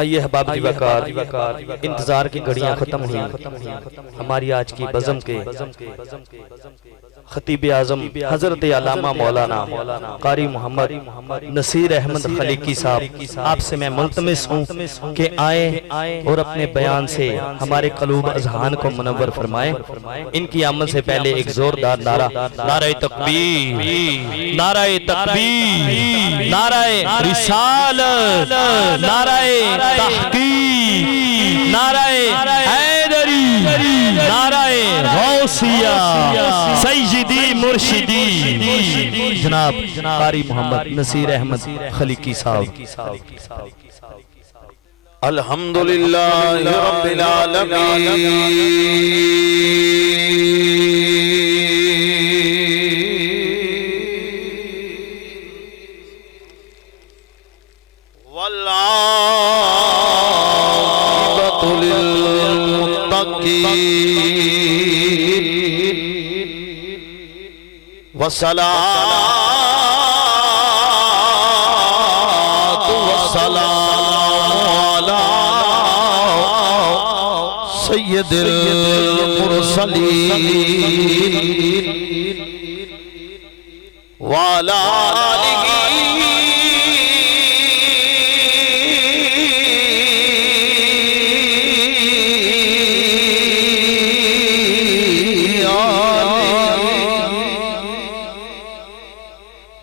آئیے احباب وقار، انتظار کی گھڑیاں ختم ہوئی، ہماری آج کی بزم کے خطیب اعظم حضرت علامہ مولانا قاری محمد نصیر احمد خلیقی صاحب، آپ سے میں ملتمس ہوں کہ آئیں اور اپنے بیان سے ہمارے قلوب اذہان کو منور فرمائیں۔ ان کی آمد سے پہلے ایک زوردار نعرہ، نعرہ تکبیر، نعرہ تکبیر، نعرہ رسالت، نعرہ تحقیق، نعرہ حیدری، نعرہ غوثیہ، سیدی مرشدی جناب قاری محمد نصیر احمد خلیقی صاحب۔ الحمدللہ رب العالمین والعاقبۃ للمتقین والصلاة والسلام على سید المرسلین وعلى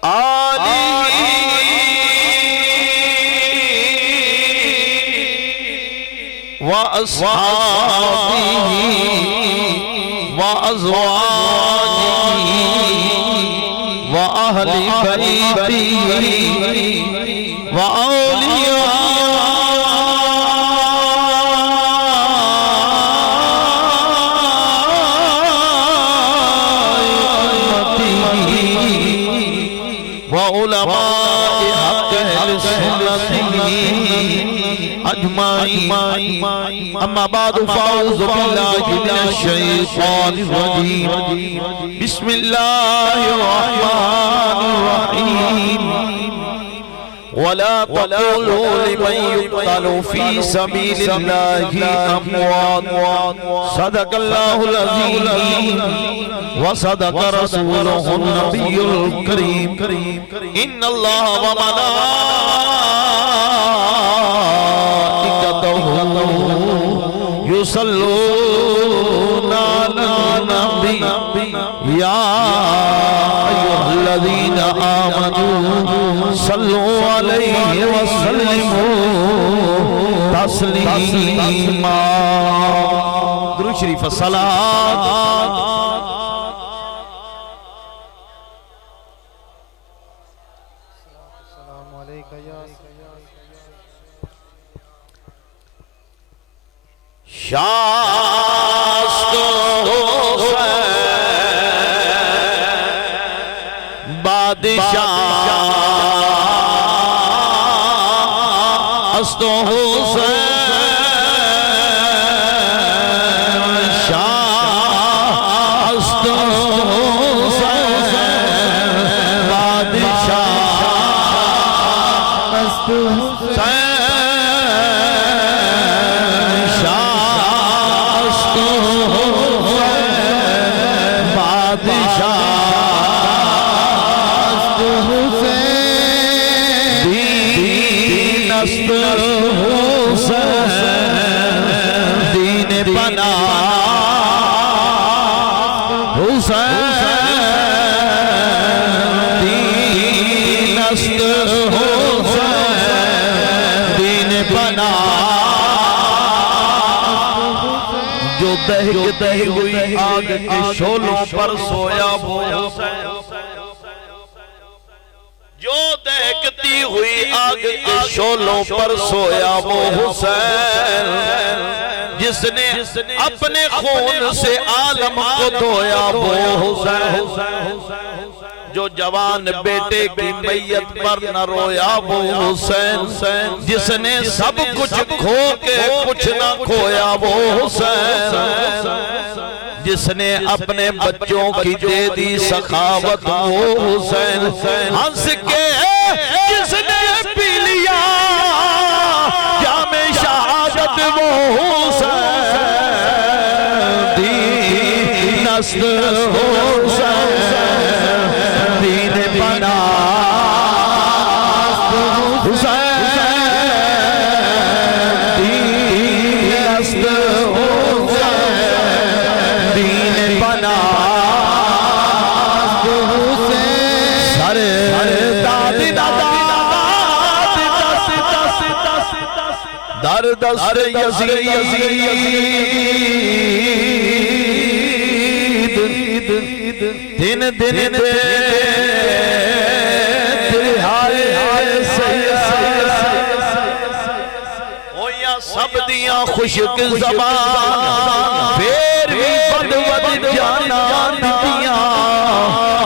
آلہ وأصحابه وأزواجه وأهل بيته وأولياء وعلماء حق أهل السنة أجمعين أما بعد فأعوذ بالله من الشيطان الرجيم بسم الله الرحمن الرحيم ولا تقولوا لمن يقتل في سبيل الله أموات صدق الله العظيم وصدق رسوله النبي الكريم إن الله وملائكته يصلون على النبي يا أيها الذين آمنوا صلوا عليه وسلموا تسليما درود شریف الصلاة شاست حسین بادشاہ است حسین شاہ است حسین بادشاہ است حسین دین بنا حسین دین است حسین دین بنا جو دہکتی ہوئی آگ کے شعلوں پر سویا وہ حسین جو دہکتی ہوئی آگ کے شعلوں پر سویا وہ حسین جس نے اپنے خون سے عالم کو دھویا وہ حسین جو جوان بیٹے کی میت پر نہ رویا وہ حسین جس نے سب کچھ کھو کے کچھ نہ کھویا وہ حسین جس نے اپنے بچوں کی دے دی سخاوت وہ حسین ہنس کے جس نے پی لیا جام است حسین دین بنا حسین دین است حسین دین بنا سر داد در دست یزید دن دن سب دیاں خشک زبان پھر بھی بد بد جانا دیاں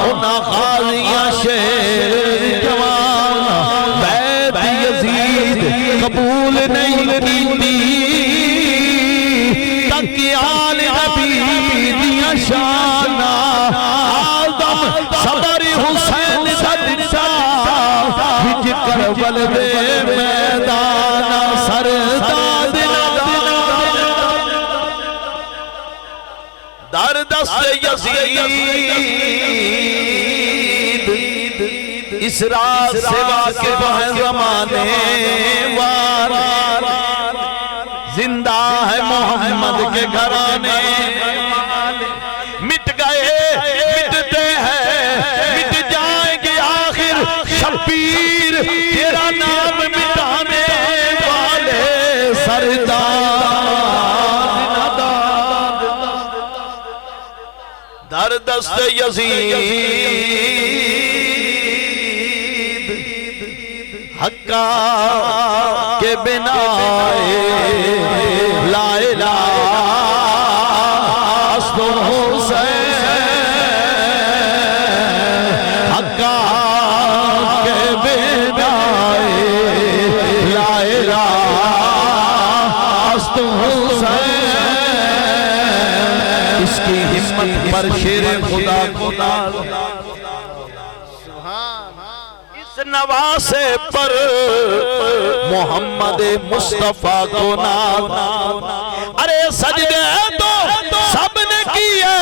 انہاں غازیاں شیر جوان بیعت یزید قبول نہیں کیتی تک آل نبی دیاں شانہ آدم صبر حسین صدقہ ہج کربل دے میدان سرداد در دست یزید اس راز سے واقف ہے زمانے وار زندہ ہے محمد کے گھرانے مٹ گئے مٹتے ہیں مٹ جائیں گے آخر شبیر تیرا نام مٹانے والے سردار در دست یزید حقا کے بنا لا الہ است حسین حقا کے بنا لا الہ است حسین اس کی ہمت پر شیر خدا خدا اس نواسے پر محمد مصطفیٰ کو نام ارے سجدے تو سب نے کیے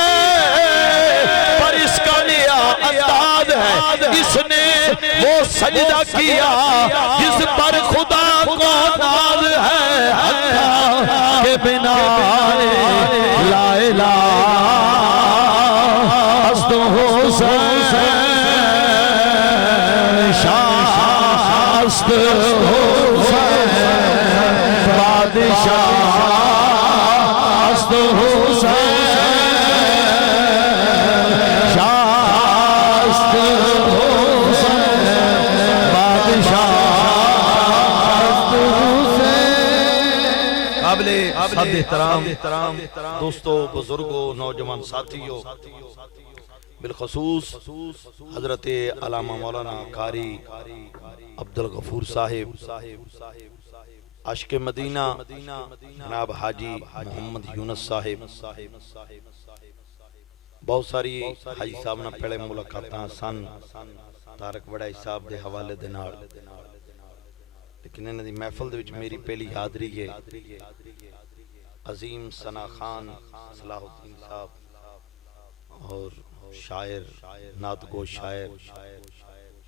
پر اس کا نیا انداز ہے اس نے وہ سجدہ کیا جس پر خدا کو ناز ہے حقا کے بنا لا الہ است حسین شاہ است حسین بادشاہ است حسین شاہ است حسین بادشاہ است حسین قابل حد احترام دوستو بزرگوں نوجوان ساتھیوں بالخصوص حضرت علامہ مولانا قاری عبدالغفور صاحب عاشق مدینہ جناب حاجی محمد یونس صاحب بہت ساری حاجی صاحب نہ پہلے ملاقاتاں سن تارک وڑائی صاحب دے حوالے دے نال لیکن انہاں دی محفل دے وچ میری پہلی حاضری ہے عظیم ثنا خان صلاح الدین صاحب اور شاعر نعت گو شاعر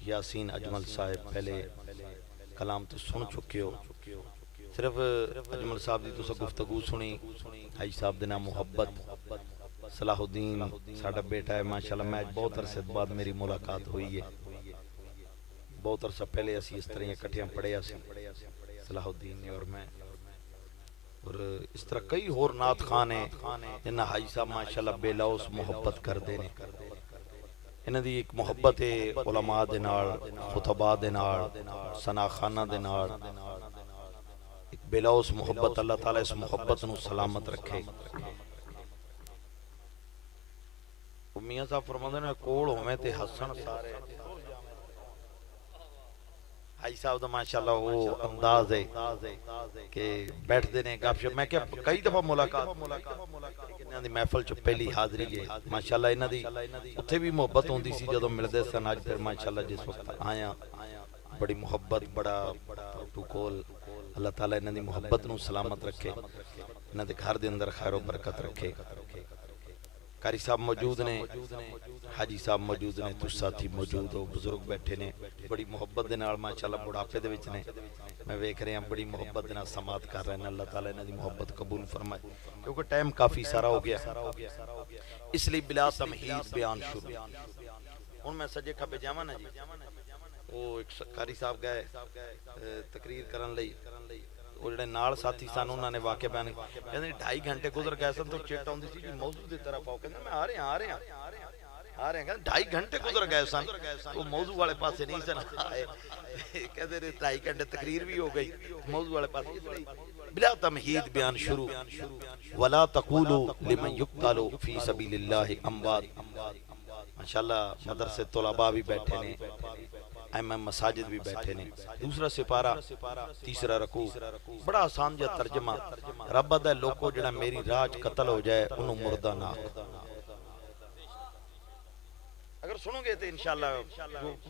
یاسین اجمل صاحب پہلے کلام تو سن چکے ہو صرف اجمل صاحب دی تو گفتگو سنی حاجی صاحب دینا محبت صلاح الدین ساڑھا بیٹا ہے ماشاءاللہ میں بہت عرصے بعد میری ملاقات ہوئی ہے بہت عرصہ پہلے اسی اس طرح کٹھیاں پڑے اسی صلاح الدین نے اور میں اور اس طرح کئی اور نعت خان ہیں جنہاں حاجی صاحب ماشاءاللہ بے لوس محبت کر دینے انہاں دی ایک محبت ہے علماء دے نال خطباء دے نال ثنا خانہ دے نال ایک بے لوس محبت اللہ تعالیٰ اس محبت نو سلامت رکھے میاں صاحب فرماندے نے کوڑ ہوویں تے ہسن سارے حاجی صاحب دا ماشاءاللہ وہ انداز ہے کہ بیٹھ دینے گپ شپ میں کہ کئی دفعہ ملاقات انہاں دی محفل چ پہلی حاضری ہے ماشاءاللہ انہاں دی اوتھے بھی محبت ہوندی سی جدوں ملدے سن اج پھر ماشاءاللہ جس وقت آیا بڑی محبت بڑا پروٹوکول اللہ تعالیٰ انہاں دی محبت نو سلامت رکھے انہاں دے گھر دے اندر خیر و برکت رکھے قاری صاحب موجود نے حاجی صاحب موجود نے تو ساتھی موجود ہو بزرگ بیٹھے نے بڑی محبت دے نال ماشاءاللہ بڑھاپے دے وچ نے میں ویکھ رہا ہوں بڑی محبت دے نال سماعت کر رہے ہیں اللہ تعالی انہاں دی محبت قبول فرمائے کیونکہ ٹائم کافی سارا ہو گیا اس لیے بلا تمہید بیان شروع ہن میں سجے کھبے جاواں نا جی وہ ایک قاری صاحب گئے تقریر کرن لئی وہ جڑے نال ساتھی سن انہاں نے واقعہ بیان کہندے 2.5 گھنٹے گزر گئے سن تو چٹ آوندی سی جی موضوع دی طرف آؤ کہندا میں آ رہا ہیں 2.5 گھنٹے گزر گئے سن وہ موضوع والے پاسے نہیں سن آئے کہتے رہے 2.5 گھنٹے تقریر بھی ہو گئی موضوع والے پاسے بلا تمہید بیان شروع ولا تقولوا لمن يقتل في سبيل الله اموات ماشاءاللہ مدرسے طلباء بھی بیٹھے نے امام مساجد بھی بیٹھے نے دوسرا سپارہ تیسرا رکوع بڑا آسان جا ترجمہ رب دے لوکو جڑا میری راج قتل ہو جائے انہوں مردہ نہ اگر سنو گے تو انشاءاللہ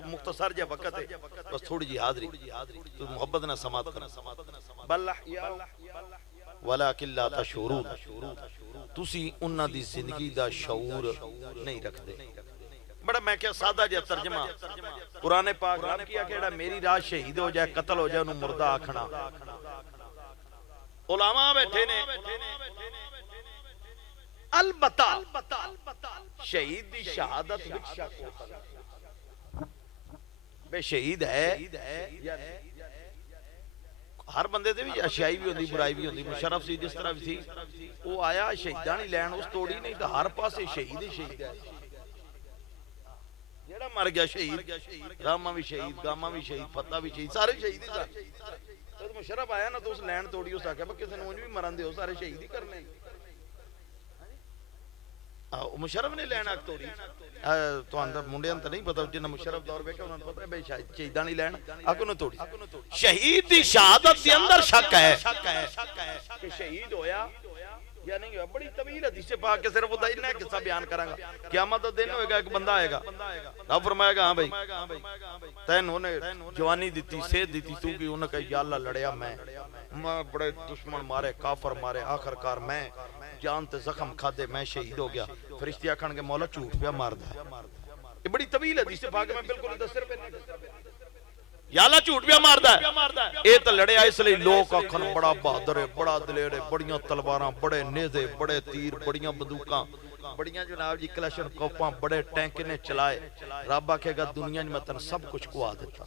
مختصر جا وقت ہے بس تھوڑی جی حاضری تو محبت نہ سماعت کرنا بل احیاء ولیکن لا تشعرون تسی انہاں دی زندگی دا شعور نہیں رکھ دے بڑا میں کیا سادہ جا ترجمہ قرآن پاک رب کیا کہ میری راج شہید ہو جائے قتل ہو جائے انہوں مردہ آکھنا علماء بیٹھے نے البتہ شہید دی شہادت وچ شک ہو سکتا بے شہید ہے ہر بندے دے بھی اشیائی بھی ہوندی برائی بھی ہوندی مشرف سی جس طرح بھی تھی وہ آیا شہیدہ نہیں لین اس توڑی نہیں تو ہر پاسے شہید ہے جڑا مر گیا شہید راما بھی شہید گاما بھی شہید فتح بھی شہید سارے شہید ہی سن تو مشرف آیا نا تو اس لین توڑی اس آکے با کسی نے انج بھی مران دے ہو سارے شہید ہی کرنے مشرف نے لین آک توڑی تو اندر منڈے انتر نہیں پتا جنہ مشرف دور بے کہ انہوں نے پتا ہے بے شہیدہ نہیں لین آکو نے توڑی شہید دی شہادت دی اندر شک ہے کہ شہید ہویا یا نہیں ہویا بڑی طویل حدیث سے پاک کے صرف وہ دائل ہے قصہ بیان کریں گا قیامت دن ہوئے گا ایک بندہ آئے گا رب فرمائے گا ہاں بھائی تین انہوں نے جوانی دیتی سید دیتی تو کی انہوں نے کہا یا اللہ لڑیا میں بڑے دشمن مارے کافر مارے آخر کار میں جان تے زخم کھا دے میں شہید ہو گیا فرشتی آکھن کے مولا چوٹ پیا مار دا یہ بڑی طویل حدیث سے پاک میں بالکل دستر پہ نہیں یا اللہ جھوٹ پیا ماردا ہے اے تے لڑیا اس لیے لوگ آکھن بڑا بہادر ہے بڑا دلیر ہے بڑیاں تلواراں بڑے نیزے بڑے تیر بڑیاں بندوقاں بڑیاں جناب جی کلاشن کوپاں بڑے ٹینک نے چلائے رب آکھے گا دنیا میں تن سب کچھ کوا دیتا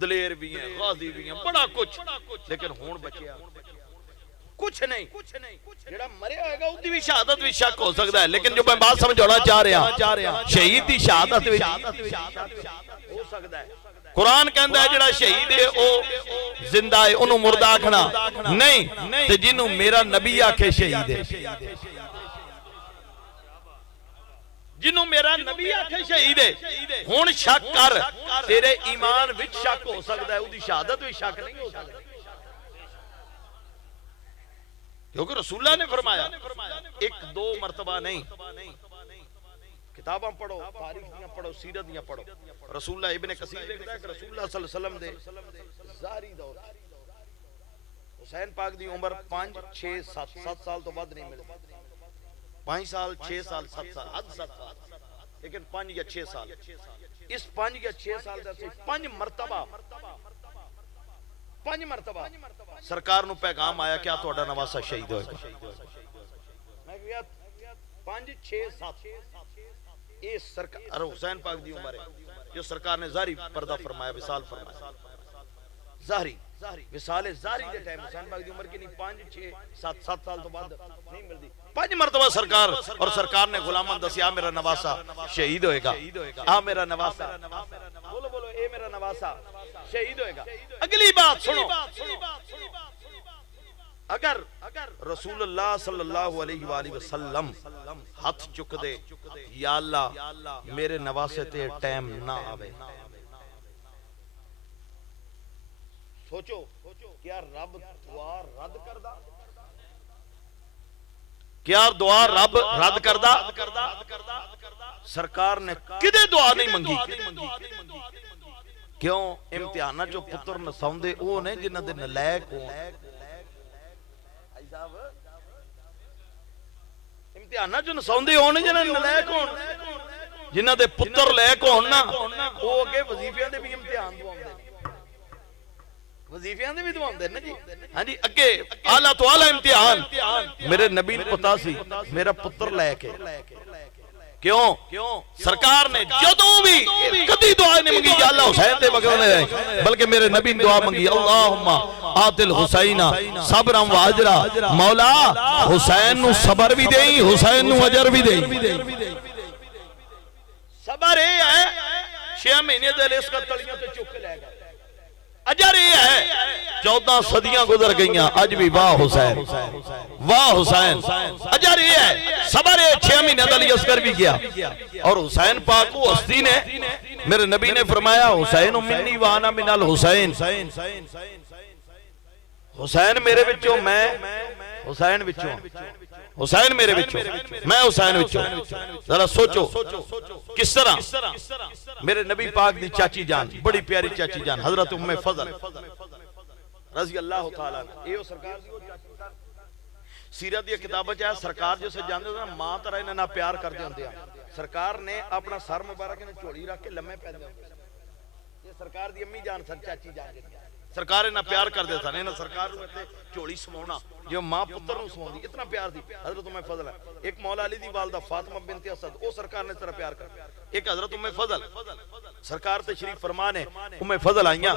دلیر بھی ہیں غازی بھی ہیں بڑا کچھ لیکن ہون بچیا کچھ نہیں جڑا مریا ہوئے گا اس دی بھی شہادت بھی شک ہو سکتا ہے لیکن جو میں بات سمجھونا چاہ رہا شہید دی شہادت بھی ہو سکتا ہے قرآن کہندہ ہے جڑا شہید ہے او زندہ ہے انہوں مردہ آکھنا نہیں تے جنہوں میرا نبی آکھے شہید ہے جنہوں میرا نبی آکھے شہید ہے ہون شک کر تیرے ایمان وچ شک ہو سکتا ہے او دی شہادت بھی شک نہیں ہو سکتا کیونکہ رسول اللہ نے فرمایا ایک دو مرتبہ نہیں کتاباں پڑھو تاریخ دیاں پڑھو سیرت دیاں پڑھو رسول اللہ ابن کثیر لکھتا ہے کہ رسول اللہ صلی اللہ علیہ وسلم دے ظاہری دور حسین پاک دی عمر 5 6 7 سال تو بعد نہیں ملتی 5 سال 6 سال 7 سال حد 7 سال لیکن 5 یا 6 سال اس 5 یا 6 سال سے 5 مرتبہ سرکار نو پیغام آیا کیا تہاڈا نواسہ شہید ہوئے گا میں کہیا 5 6 7 یہ سرکار حسین پاک دی عمر ہے جو سرکار نے ظاہری پردہ فرمایا وصال فرمایا ظاہری وصال ظاہری دے ٹائم حسین پاک دی عمر کی نہیں 5 6 7 سال تو بعد نہیں ملتی 5 مرتبہ سرکار اور سرکار نے غلامان دسیا میرا نواسہ شہید ہوئے گا آ میرا نواسہ بولو اے میرا نواسہ شہید ہوئے گا اگلی بات سنو اگر رسول اللہ صلی اللہ علیہ وآلہ وسلم ہاتھ چک دے یا اللہ میرے نواسے تے ٹائم نہ آوے سوچو کیا رب دعا رد کردہ کیا دعا رب رد کردہ سرکار نے کدے دعا نہیں منگی کیوں امتحانہ جو پتر نساؤں دے وہ نے جنہ دے نلائق ہوں امتحاناں چ نساؤندے ہون جنہاں نالائق ہون جنہاں دے پتر لائق ہون نا او اگے وظیفیاں دے بھی امتحان دواؤندے وظیفیاں دے بھی دواؤندے نا جی ہاں جی اگے اعلیٰ تو اعلیٰ امتحان میرے نبی نے پتا سی میرا پتر لائق ہے کیوں سرکار نے جدوں بھی کدی دعا نہیں منگی یا اللہ حسین دے وقت نے بلکہ میرے نبی نے دعا منگی اللہم آت الحسین صبرا و اجرا مولا حسین نو صبر بھی دیں حسین نو اجر بھی دیں صبر ہے 6 مہینے دے اس کا تلیوں تے چک لے گا اجر یہ ہے 14 صدیاں گزر گئیاں اج بھی واہ حسین اجر یہ ہے صبر ہے 6 مہینے دلی اسکر بھی گیا اور حسین پاک کو ہستی نے میرے نبی نے فرمایا حسین منی وانا من الحسین حسین میرے بچوں میں حسین بچوں حسین میرے بچوں میں حسین بچوں ذرا سوچو کس طرح میرے نبی پاک دی چاچی جان بڑی پیاری چاچی جان حضرت ام فضل رضی اللہ تعالیٰ اے او سرکار دی او چاچی جان سیرت دی کتابہ چاہے سرکار جو سے جاندے ہوتا ماں طرح انہیں نہ پیار کر دے ہوندے ہیں سرکار نے اپنا سر مبارک نے چوڑی رکھ کے لمحے پہن دے ہوندے یہ سرکار دی امی جان سر چاچی جان سرکار انہیں پیار کر دے تھا انہیں سرکار نے چوڑی سمونا جو ماں پتر نو سمون دی اتنا پیار دی حضرت ام فضل ہے ایک مولا علی دی والدہ فاطمہ بنت اسد او سرکار نے طرح پیار کر ایک حضرت ام فضل سرکار تشریف فرمانے ام فضل آئیاں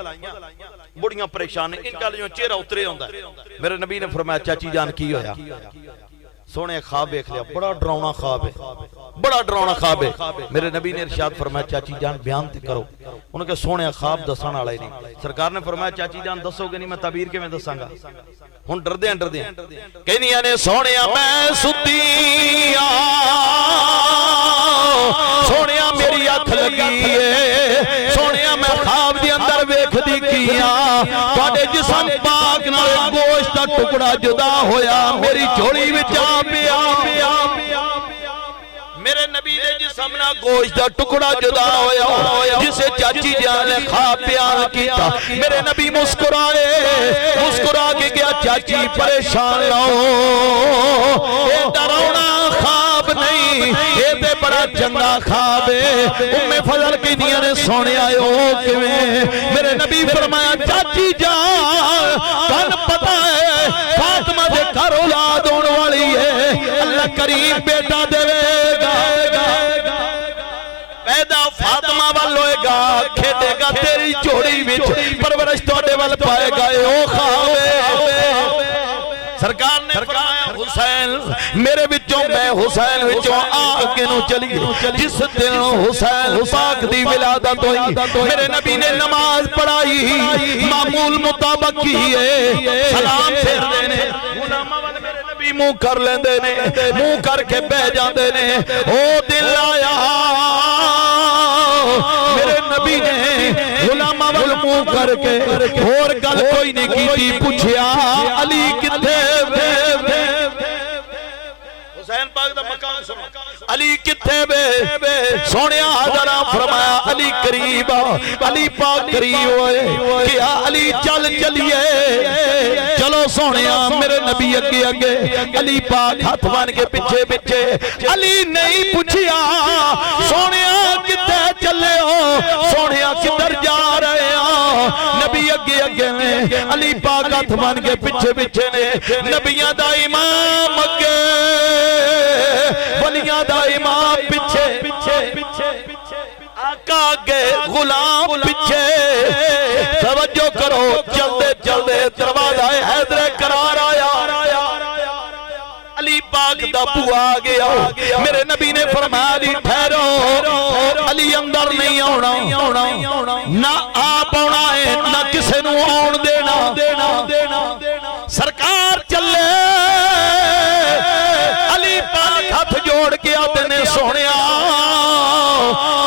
بڑیاں پریشان ان کا جو چہرہ اترے ہوندا ہے میرے نبی نے فرمایا چاچی جان کی ہویا سونے خواب دیکھ لیا بڑا ڈراؤنا خواب ہے بڑا ڈراؤنا خواب ہے میرے نبی نے ارشاد فرمایا چاچی جان بیان تے کرو انہوں کے سونے خواب دسان آلے نہیں سرکار نے فرمایا چاچی جان دسو گے نہیں میں تعبیر کے میں دساں گا ہن ڈر دیں کہنیاں نے سونیا میں ستیاں سونیا میری اکھ لگی ہے سونیا میں خواب دی اندر ویکھ دی کیاں تواڈے جسم پاک نال گوشت دا ٹکڑا جدا ہویا میری جھولی وچ آ پیا میرے نبی نے جسم نہ گوشت دا ٹکڑا جدا ہویا جسے چاچی جان نے خواب بیان کیتا میرے نبی مسکرائے مسکرا کے گیا چاچی پریشان لاؤ اے ڈراؤنا خواب نہیں اے تے بڑا چنگا خواب ہے ام فضل کی دیا نے سونے آئے ہو کیویں میرے نبی فرمایا چاچی جان کن پتا ہے فاطمہ دے گھر اولاد ہون والی ہے اللہ کریم بیٹا دے گا پیدا فاطمہ وال ہوئے گا کھیدے گا تیری جوڑی وچ پرورش توڑے وال پائے گا او خواہے سرکار نے فرمایا حسین میرے بچوں میں حسین بچوں آگے نو چلی جس دن حسین پاک دی ولادت ہوئی میرے نبی نے نماز پڑھائی معمول مطابق کی ہے سلام پھیر دینے غلامہ والے میرے نبی منہ کر لیندے نے منہ کر کے بہ جاندے نے او دل آیا میرے نبی نے غلامہ وال منہ کر کے اور گل کوئی نہیں کی پوچھیا علی کتے حسین پاک دا مقام سنو علی کتے بے سونیا ذرا فرمایا علی قریب علی پاک قریب ہوئے کیا علی چل چلیے چلو سونیا میرے نبی اگے اگے علی پاک ہاتھ بن کے پیچھے پیچھے علی نہیں پوچھیا سونیا کتے چلے ہو سونیا کدھر جا رہے ہو نبی اگے اگے نے علی پاک ہاتھ بن کے پیچھے پیچھے نے نبیاں دا امام اگے ولیاں دا امام پیچھے آقا آگے غلام پیچھے توجہ کرو چلدے چلدے دروازہ حیدر قرار آیا علی پاک دا بوا گیا میرے نبی نے فرمایا علی ٹھہرو علی اندر نہیں آنا نہ آپ آنا ہے نہ کسے نو آن دینا سرکار چلے علی پاک ہاتھ جوڑ کے آتے نے سونیا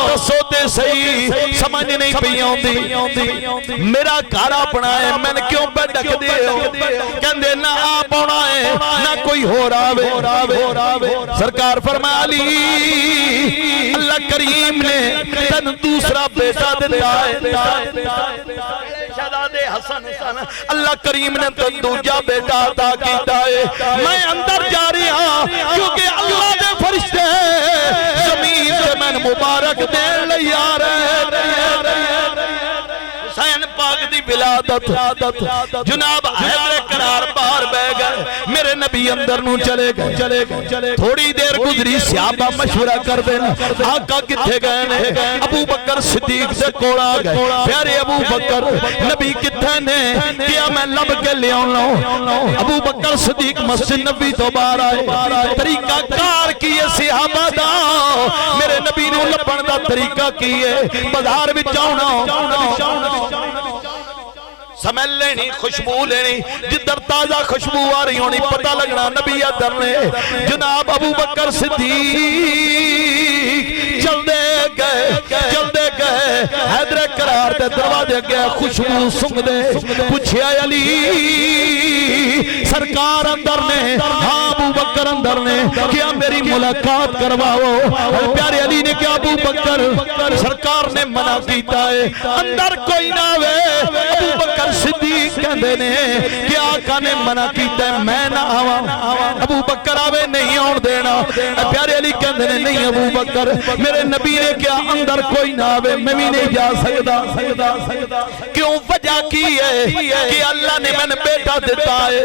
دسو تے صحیح سمجھ نہیں پئی آندی میرا گھر اپنا ہے میں نے کیوں پہ ڈک دے کہندے نہ آپ آنا ہے نہ کوئی ہو راوے سرکار فرمایا علی اللہ کریم نے تن دوسرا بیٹا دیتا ہے شہزادے حسن اللہ کریم نے تن دوجا بیٹا عطا کیتا ہے میں اندر جا رہا کیونکہ اللہ دین لئی آ رہے حسین پاک دی ولادت جناب حیدر قرار بار بہ گئے میرے نبی اندر نو چلے گئے تھوڑی دیر گزری صحابہ مشورہ کر دینا آقا کتھے گئے نے ابو بکر صدیق سے کوڑا گئے پیارے ابو بکر نبی کتھے نے کیا میں لب کے لے آؤں ابو بکر صدیق مسجد نبی تو باہر آئے طریقہ کار کیے صحابہ دا میرے نبی نو لبن دا طریقہ کیے بازار بھی چاؤنا سمیل لینی خوشبو لینی جدر تازہ خوشبو آ رہی ہونی پتہ لگنا نبی ادھر نے جناب ابو بکر صدیق چل دے گئے حیدر قرار دے دروازے گیا خوشبو سنگ دے پوچھیا علی سرکار اندر نے ہاں ابو بکر اندر نے کیا میری ملاقات کرواؤ پیارے علی نے کیا ابو بکر سرکار نے منع کیتا ہے اندر کوئی نہ وے ابو بکر صدیق کہندے نے کہ آقا نے منع کیتا ہے میں نہ آواں ابو بکر آوے نہیں آن دینا پیارے علی کہندے نے نہیں ابو بکر میرے نبی نے کیا اندر کوئی نہ آوے میں بھی نہیں جا سکتا کیوں وجہ کی ہے کہ اللہ نے میں نے بیٹا دیتا ہے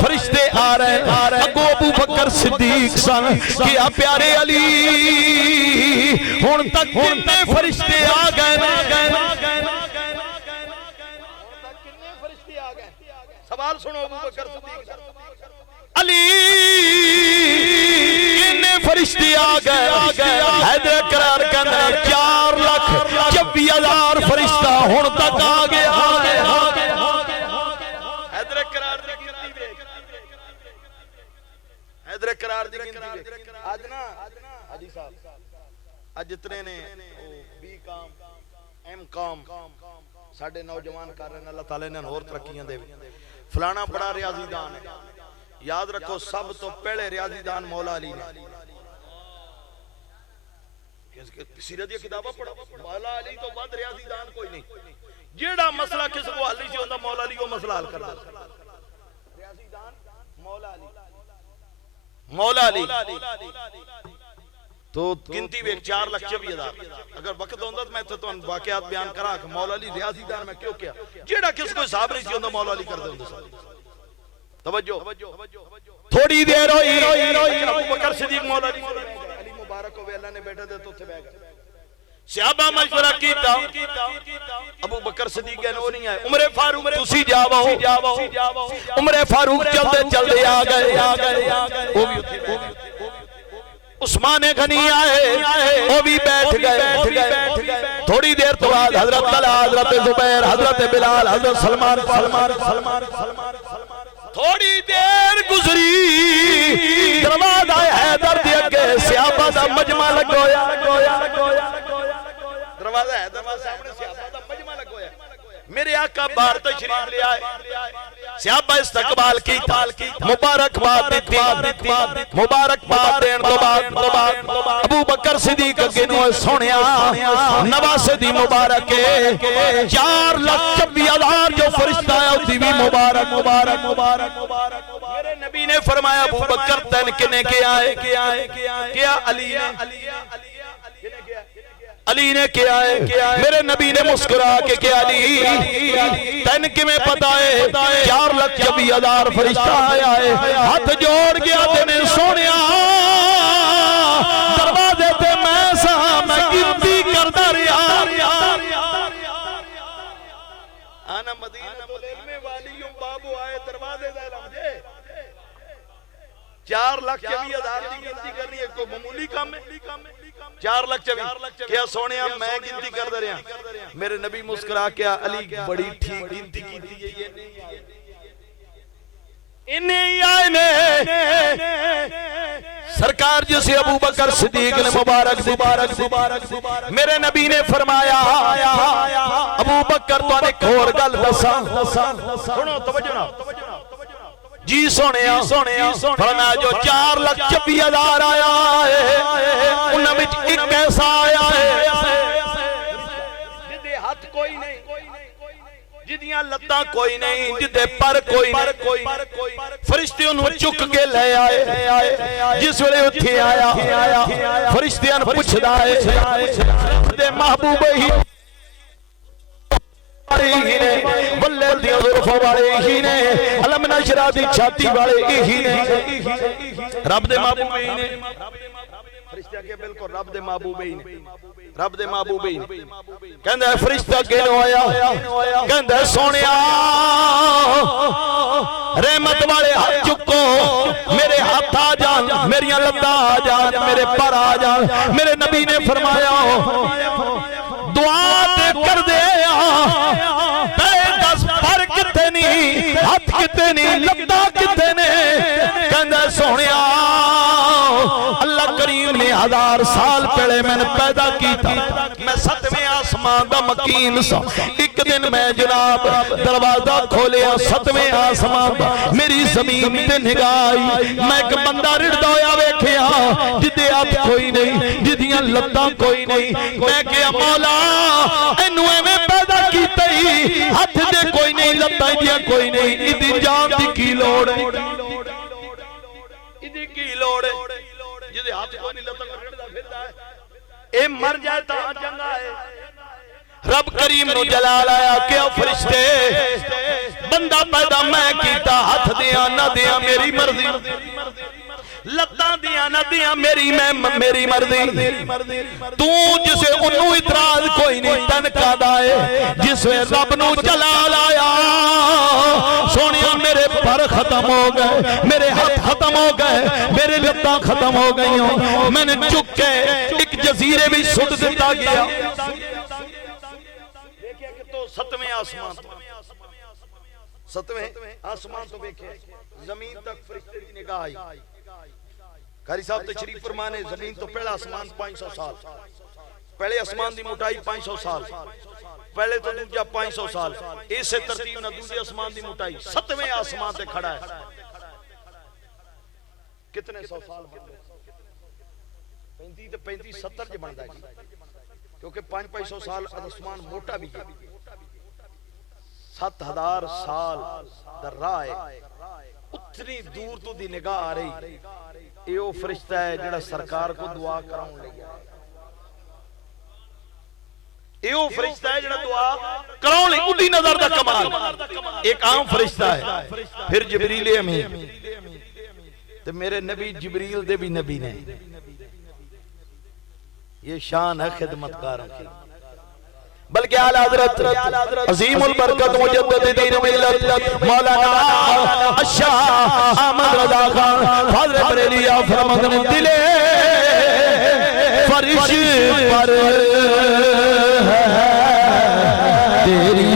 فرشتے آ رہے اگو ابو بکر صدیق سن کیا پیارے علی ہون تک کتنے فرشتے آ گئے سوال سنو ابو بکر صدیق علی کتنے فرشتے آ گئے حیدر قرار کہنے 4,24,000 فرشتہ ہون تک آ گیا حیدر قرار دی گنتی بے حیدر قرار دی گنتی بے آج نا حاجی صاحب آج اتنے نے بی کام ایم کام ساڑھے نوجوان کر رہے ہیں اللہ تعالیٰ نے اور ترقیاں دے فلانا بڑا ریاضی دان ہے یاد رکھو سب تو پہلے ریاضی دان مولا علی نے سیرت یہ کتابہ پڑھا مولا علی تو بعد ریاضی دان کوئی نہیں جیڑا مسئلہ کس کو حل نہیں سی ہوتا مولا علی کو مسئلہ حل کر دے ریاضی دان مولا علی تو گنتی بھی 4,24,000 اگر وقت ہوندہ تو میں تو واقعات بیان کرا کہ مولا علی ریاضی دان میں کیوں کیا جیڑا کس کو حساب نہیں سی ہوتا مولا علی کر دے ہوندہ توجہ تھوڑی دیر ہوئی ابو بکر صدیق مولا علی مبارک ہوئے اللہ نے بیٹھے دے تو تھے بے گئے صحابہ مشورہ کیتا ابو بکر صدیق کہنے وہ نہیں آئے عمر فاروق تسی جاؤ عمر فاروق چلتے آ گئے وہ بھی اتھے عثمان غنی آئے وہ بھی بیٹھ گئے تھوڑی دیر تو بعد حضرت طلحہ حضرت زبیر حضرت بلال حضرت سلمان تھوڑی دیر گزری دروازہ حیدر دے اگے صحابہ دا مجمع لگویا دروازہ حیدر صاحب نے صحابہ دا مجمع لگویا میرے آقا باہر تشریف لے آئے صحابہ استقبال کی مبارکباد دیتی مبارکباد دین تو بعد ابو بکر صدیق گنو سونیا نواسے دی مبارک 4,24,000 جو فرشتہ ہے اسی بھی مبارک میرے نبی نے فرمایا ابو بکر تن کنے کے آئے کیا علی نے کیا ہے میرے نبی نے مسکرا کے کیا علی تین کی میں پتا ہے 4,24,000 فرشتہ آیا ہے ہاتھ جوڑ گیا تینے سونیا دروازے تے میں سہا میں گنتی کردہ ریا آنا مدینہ ملعلم والیوں بابو آئے دروازے دے لمجے 4,24,000 کی گنتی کرنی ہے کوئی معمولی کام ہے 4,24,000 کیا سونیا میں گنتی کر دے رہا میرے نبی مسکرا کیا علی بڑی ٹھیک گنتی کی تھی یہ نہیں آئے انہیں آئے نے سرکار جسے ابو بکر صدیق نے مبارک میرے نبی نے فرمایا ابو بکر تو نے کھور گل دسا سنو توجہ جی سونے فرمایا جو 4,24,000 آیا ہے انہاں وچ ایک ایسا آیا ہے جدے ہاتھ کوئی نہیں جدیاں جدیاں لتاں کوئی نہیں جدے پر کوئی نہیں فرشتے انہوں چک کے لے آئے جس ویلے اتھے آیا فرشتیاں پوچھ دائے دے محبوب ہی واللیل دی ظرف والے ہی نے علم نشرہ دی چھاتی والے ہی نے رب دے محبوب ہی نے فرشتہ کے بالکل رب دے محبوب ہی نے رب دے محبوب ہی نے کہندہ ہے فرشتہ کہنو آیا کہندہ ہے سونیا رحمت والے ہاتھ چکو میرے ہاتھ آ جان میریاں لتاں آ جان میرے پر آ جان میرے نبی نے فرمایا دعا دے کر دے دس پر کتے نہیں ہاتھ کتے نہیں لگتا کتے نے کہندہ سونیا اللہ کریم نے 1000 سال پہلے میں نے پیدا کیتا میں 7ویں آسمان دا مکین سا ایک دن میں جناب دروازہ کھولیا 7ویں آسمان دا میری زمین تے نگاہی میں ایک بندہ رڑدا ہویا ویکھیا جدے ہاتھ کوئی نہیں جدیاں لتاں کوئی نہیں میں کہیا مولا اینو ایویں پیدا کیتا ہی ہاتھ دے کوئی نہیں لتاں دیاں کوئی نہیں ایدی جان دی کی لوڑ ہے ایدی کی لوڑ ہے جدے ہاتھ کوئی نہیں لتاں رڑدا پھردا ہے اے مر جائے تا چنگا ہے رب کریم نو جلال آیا کیا فرشتے بندہ پیدا میں کیتا ہاتھ دیاں نہ دیاں میری مرضی لتاں دیاں نہ دیاں میری مرضی تو جسے انہوں اتراز کوئی نہیں تنکا دائے جسے رب نو جلال آیا سونیا میرے پر ختم ہو گئے میرے ہاتھ ختم ہو گئے میرے لتاں ختم ہو گئی ہوں میں نے چک کے ایک جزیرے بھی سٹ دیتا گیا دیکھیں کہ تو 7ویں آسمان 7ویں آسمان تو دیکھیں زمین تک فرشتے کی نگاہ آئی قاری صاحب تشریف فرمانے زمین تو پہلا آسمان 500 سال پہلے آسمان دی موٹائی 500 سال پہلے تو دوجہ 500 سال اس سے ترتیب نہ دوسرے آسمان دی موٹائی 7ویں آسمان تے کھڑا ہے کتنے سو سال بندے 35 تے 35 70 جے بندا ہے کیونکہ 500 سال آسمان موٹا بھی ہے 7000 سال در راہ ہے اتنی دور تو دی نگاہ آ رہی یہ وہ فرشتہ ہے جڑا سرکار کو دعا کراؤں لے گیا یہ وہ فرشتہ ہے جڑا دعا کراؤں لے اُدھی نظر دا کمال ایک عام فرشتہ ہے پھر جبریل امین تو میرے نبی جبریل دے بھی نبی نے یہ شان ہے خدمتکاروں کی بلکہ اعلی حضرت عظیم البرکت مجدد دین ملت مولانا الشاہ احمد رضا خان فاضل بریلیا فرماتے ہیں دل فرش پر تیری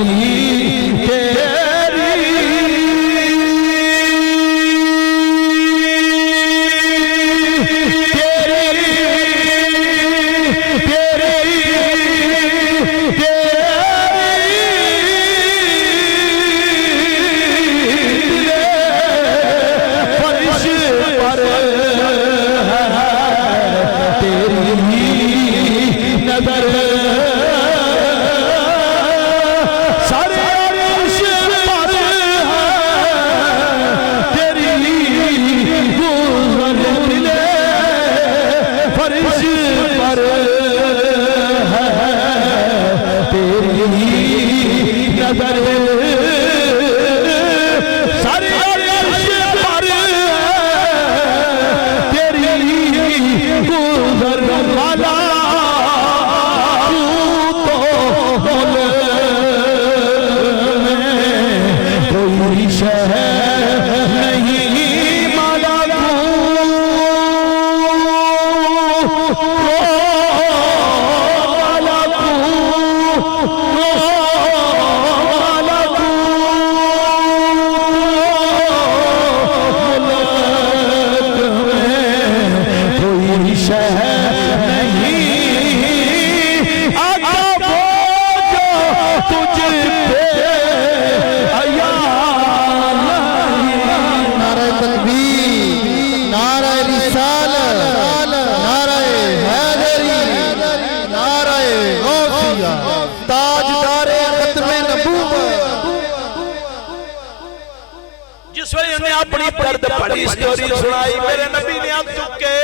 ویلے انہیں اپنی درد بڑی سٹوری سنائی میرے نبی نے ہاتھ چک کے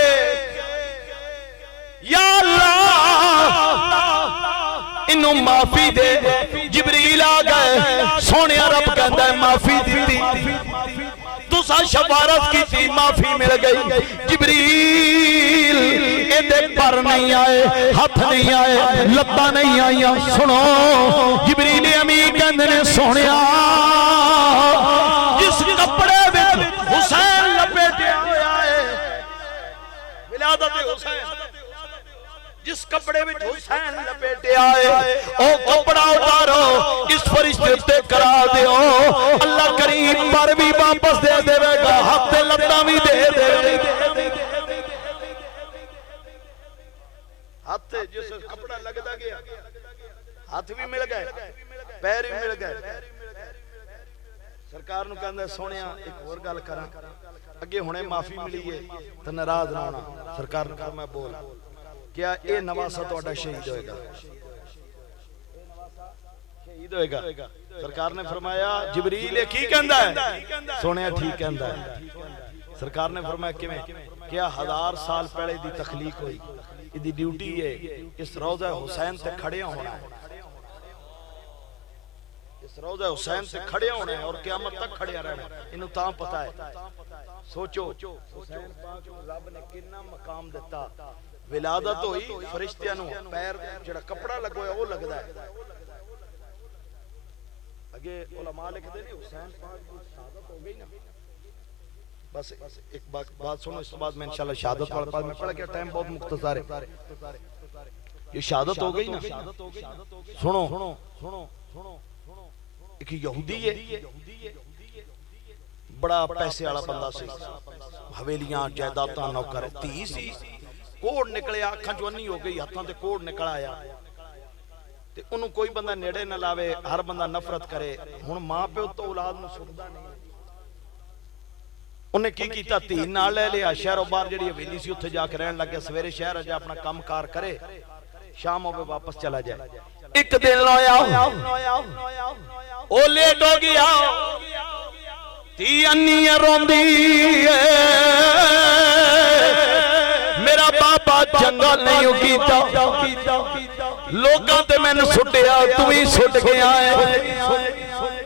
یا اللہ انہوں معافی دے جبریل آ گئے سونے رب کہندا ہے معافی دیتی تسا شفارت کی تھی معافی مل گئی جبریل ایدے پر نہیں آئے ہاتھ نہیں آئے لبا نہیں آئیاں سنو جبریل امین کہندے نے سونیا جس کپڑے میں حسین لپیٹیا ہویا ہے ولادت حسین جس کپڑے میں حسین لپیٹے آئے او کپڑا اتارو اس فرشتے تے کرا دیو اللہ کریم پر بھی واپس دے دے گا ہاتھ لتاں بھی دے دے ہاتھ جس کپڑا لگدا گیا ہاتھ بھی مل گئے پیر بھی مل گئے سرکار نو کہندا سونیا ایک اور گل کراں اگے ہنے معافی ملی ہے تے ناراض نہ ہونا سرکار نے کہا میں بول کیا اے نواسہ توڑا شہید ہوئے گا شہید ہوئے گا سرکار نے فرمایا جبریل کی کہندا ہے سونے ٹھیک کہندا ہے سرکار نے فرمایا کیویں کیا 1000 سال پہلے دی تخلیق ہوئی دی ڈیوٹی ہے اس روضہ حسین تے کھڑے ہونا ہے اس روضہ حسین تے کھڑے ہونا ہے اور قیامت تک کھڑے رہنا ہے انہوں تاں پتہ ہے سوچو حسین پاک رب نے کتنا مقام دیتا ولادت ہوئی فرشتیاں نو پیر جڑا کپڑا لگویا وہ لگدا ہے اگے علماء لکھدے نے حسین پاک کی شہادت ہو گئی نا بس ایک بات سنو اس کے بعد میں انشاءاللہ شہادت پڑھ پاس میں پڑھ کے ٹائم بہت مختصر ہے یہ شہادت ہو گئی نا سنو ایک یہودی ہے بڑا پیسے والا بندہ سی حویلیاں جائیداداں نوکر تھی سی کوڑ نکلے آنکھاں جوانی ہو گئی ہاتھاں تے کوڑ نکل آیا تے انہوں کوئی بندہ نیڑے نہ لاوے ہر بندہ نفرت کرے ہن ماں پہ تو اولاد نو سکدا نہیں انہیں کی کیتا تین نال لے لیا شہر و بار جڑی حویلی سی اتھے جا کے رہن لگے سویرے شہر جا اپنا کام کار کرے شام ہوے واپس چلا جائے ایک دن لایا او لیٹ ہو گیا تی انی روندی میرا بابا جنگل نہیں کیتا لوکاں تے میں نے سٹیا تو ہی سٹ گیا ہے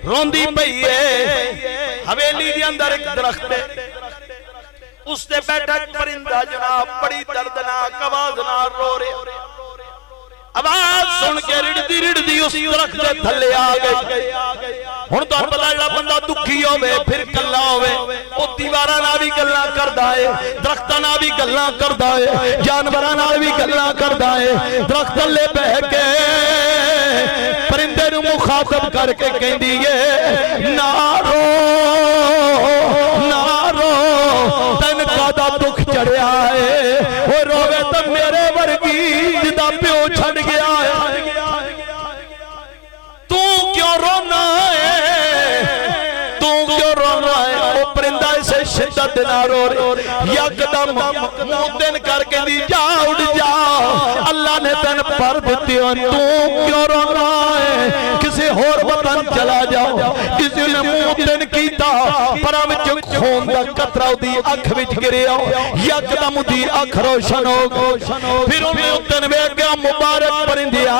روندی پئی ہے حویلی دے اندر ایک درخت ہے اس تے بیٹھا ایک پرندہ جناب بڑی دردناک آواز نال رو رہا آواز سن کے رڑدی اس درخت دے تھلے آ گئی ہن تو پتہ جڑا بندہ دکھی ہوے پھر کلا ہوے او دیواراں نال بھی گلاں کردا ہے درختاں نال بھی گلاں کردا ہے جانوراں نال بھی گلاں کردا ہے درخت تھلے بیٹھ کے پرندے نو مخاطب کر کے کہندی ہے نا رو تن کادا دکھ چڑھیا ہے او روے تے میرے ورگی جدا پیو چھڑ گیا ہے تو کیوں رونا ہے تو کیوں رونا ہے او پرندہ اسے شدت نہ رو رہے یکدم مودن کر کے دی جا اڑ جا اللہ نے تن پر دیتی ہوں تو کیوں رونا ہے کسی اور وطن چلا جاؤ کسی نے مودن کیتا پرا وچ خون دا قطرہ دی اکھ وچ گریا یکدم دی اکھ روشن ہو گئی پھر انہیں اتن میں گیا مبارک پرندیا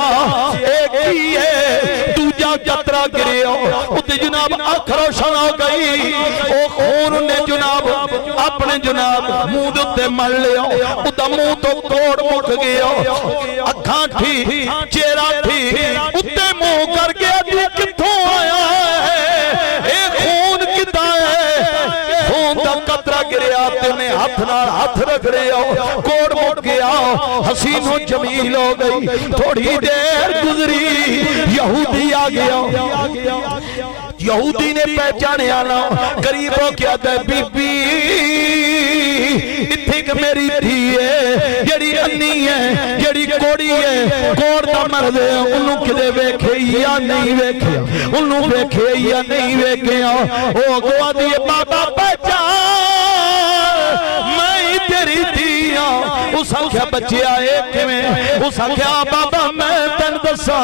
ایک ہی ہے دوجا قطرہ گریا اتنے جناب اکھ روشن ہو گئی او خون نے جناب اپنے جناب منہ دے مل لیا اتنا منہ تو کوڑ مک گیا اکھاں تھی چہرہ تھی اتنے منہ کر کے ابھی کتھوں آیا ہے اے خون کتا ہے خون دا قطرہ گریا تینے ہاتھ نال ہاتھ رکھ رہا کوڑ مک گیا حسین و جمیل ہو گئی تھوڑی دیر گزری یہودی آ گیا یہودی نے پہچانے آنا قریب ہو کیا دے بی بی اتھے کہ میری تھی ہے جڑی انی ہے جڑی کوڑی ہے کوڑ دا مرد ہے انہوں کدے ویکھے یا نہیں ویکھے انہوں ویکھے یا نہیں ویکھے او گوا دیئے بابا پہچان میں تیری تھی اس آنکھیا بچے آئے کمیں اس آنکھیا بابا میں تن دسا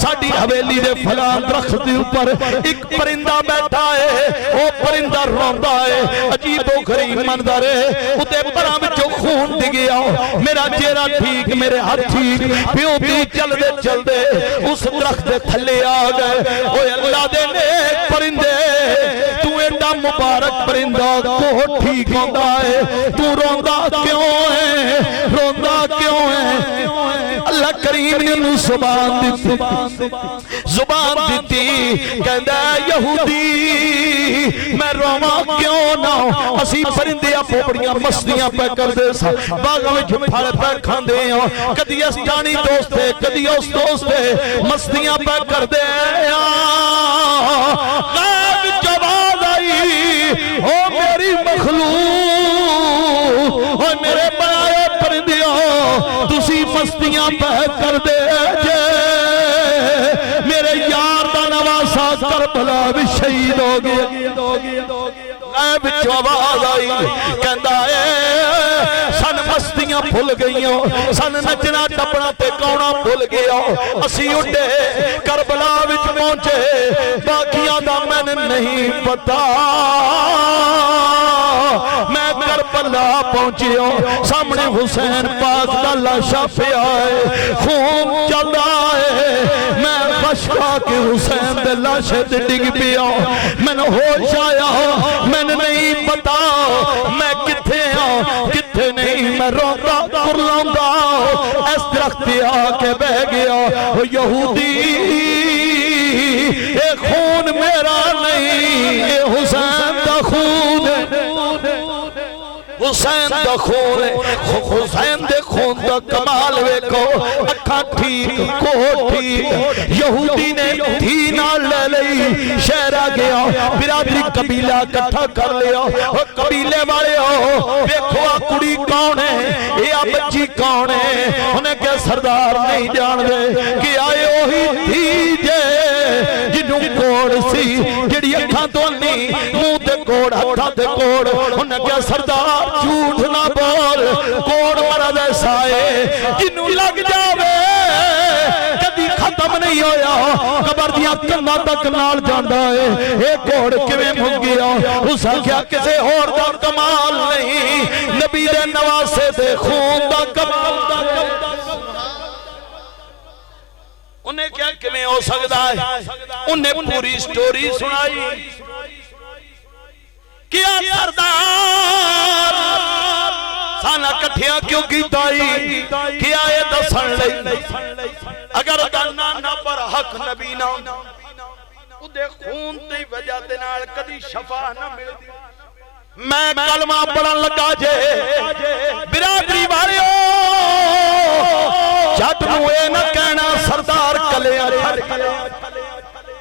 ساڑی حویلی دے فلان درخت دے اوپر ایک پرندہ بیٹھا ہے او پرندہ روندا ہے عجیب و غریب منظر ہے اُتے پراں وچوں خون ڈگیا میرا چہرہ ٹھیک میرے ہاتھ ٹھیک پیو دی چل دے اس درخت دے تھلے آ گئے اوے اللہ دے نیک پرندے تو ایڈا مبارک پرندہ کو ٹھیک ہوندا ہے تو روندا کیوں ہے اللہ کریم نے زبان دیتی کہندا یہودی میں رواں کیوں نہ اسی پرندے اپنیاں مستیاں پہ کر دے سا باغاں وچ پھل پہ کھاندے ہاں کدی اس جانی دوست ہے کدی اس دوست ہے مستیاں پہ کر دے غیب جواب آئی او میری مخلوق او میرے بنائے پرندیاں تسی مستیاں پہ کر دے جے میرے یار دا نواسا کربلا بھی شہید ہو گیا غیب جواب آئی کہندا ہے سن مستیاں بھول گئیاں سن نچنا ٹپنا تے گاؤنا بھول گیا اسی اڈے کربلا وچ پہنچے باقیاں دا میں نہیں پتا میں کربلا پہنچیا سامنے حسین پاک دا لاشا پیا ہے خون چل رہا ہے میں خشکا کے حسین دے لاشے تے ڈگ پیا میں نے ہوش آیا میں نے نہیں پتا میں کتھے ہاں کتھے نہیں میں روتا کرلاؤں اس درخت آ کے بہ گیا یہودی اے خون میرا نہیں اے حسین دا خون حسین دا خون حسین دے خون دا کمال ویکھو اکھاں ٹھیک کوہ ٹھیک یہودی نے دھی نال لے لئی شہر آ گیا برادری قبیلہ اکٹھا کر لیا قبیلے والے ہو ویکھو آ کڑی کون ہے یہ آ بچی کون ہے انہیں کہ سردار نہیں جان دے کہ آئے وہی دھی جے جنوں کوڑ سی جڑی اکھاں تو نہیں منہ تے کوڑ ہتھاں تے کوڑ انہیں کہ سردار جھوٹ نہ بول کوڑ مرد ایسا ہے جنوں لگ جاوے کدی ختم نہیں ہویا قبر دیاں کناں تک نال جاندا ہے اے کوڑ کیویں مک گیا اس کیا کسے اور دا کمال نہیں نبی دے نواسے دے خون دا کمال انہیں کیا کیویں ہو سکدا ہے انہیں پوری سٹوری سنائی کیا سردار سانا کٹھیا کیوں کی دائی کیا یہ دسن لئی اگر گانا نہ پر حق نبی نہ دے خون تی وجہ دنال کدی شفا نہ مل میں کلمہ پڑھن لگا جے برادری والیو جد نوے نہ کہنا سردار کلے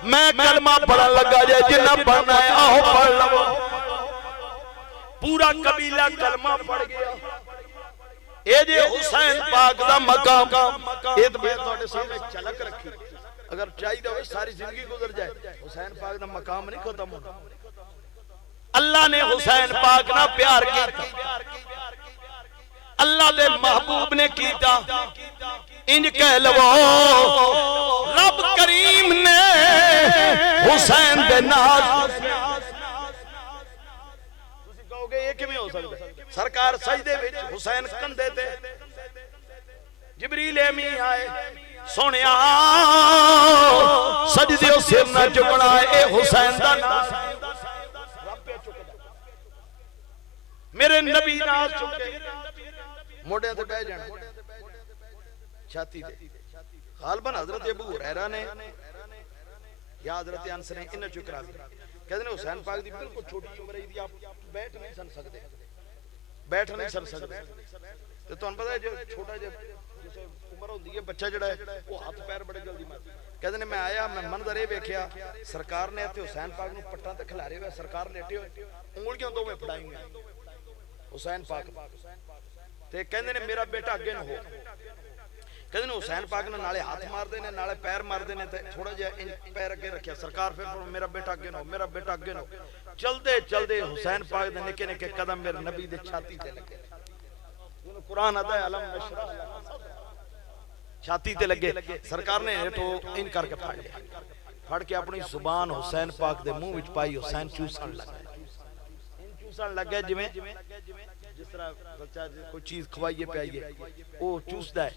میں کلمہ پڑھن لگا جے جنہ پڑھنا ہے آہو پڑھ لو پورا قبیلہ کلمہ پڑھ گیا اے جے حسین پاک دا مقام اے تو میں توڑے سامنے چلک رکھی اگر چاہیے تو ساری زندگی گزر جائے حسین پاک دا مقام نہیں ختم ہوتا اللہ نے حسین پاک نہ پیار کیتا اللہ دے محبوب نے کیتا انج کہہ لو رب کریم نے حسین دے ناز یہ کیویں ہو سکتا سرکار سجدے وچ حسین کندے تے جبریل امی آئے سونیا سجدے سر نہ چکنا اے حسین دا ناز میرے نبی ناز چکے موڑے تے بیٹھ جانا چھاتی تے غالباً حضرت ابو ہریرہ نے یا حضرت انس نے انہیں چکرا دیا کہتے ہیں حسین پاک دی بالکل چھوٹی عمر ہے دی آپ بیٹھ نہیں سن سکتے تو تمہیں پتہ ہے جو چھوٹا جیسے عمر ہوندی ہے بچہ جڑا ہے وہ ہاتھ پیر بڑے جلدی مارتا کہتے ہیں میں آیا میں منظر یہ ویکھیا سرکار نے تے حسین پاک نو پٹاں تے کھلارے ہوئے سرکار لیٹے ہوئے انگلیاں دو میں پھڑائیں گے حسین پاک تے کہندے نے میرا بیٹا اگے نہ ہو کہندے نے حسین پاک نے نالے ہاتھ مار دے نے نالے پیر مار دے نے تے تھوڑا جہا پیر اگے رکھیا سرکار پھر میرا بیٹا اگے نہ ہو میرا بیٹا اگے نہ ہو چلدے چلدے حسین پاک دے نکے نکے قدم میرے نبی دے چھاتی تے لگے قرآن آتا ہے علم نشرح چھاتی تے لگے سرکار نے تو ان کر کے پھاڑ لیا پھڑ کے اپنی زبان حسین پاک دے منہ وچ پائی حسین چوسن لگ گئے چوسن لگ گئے جس طرح بچہ کوئی چیز کھوائیے پیائیے وہ چوسدا ہے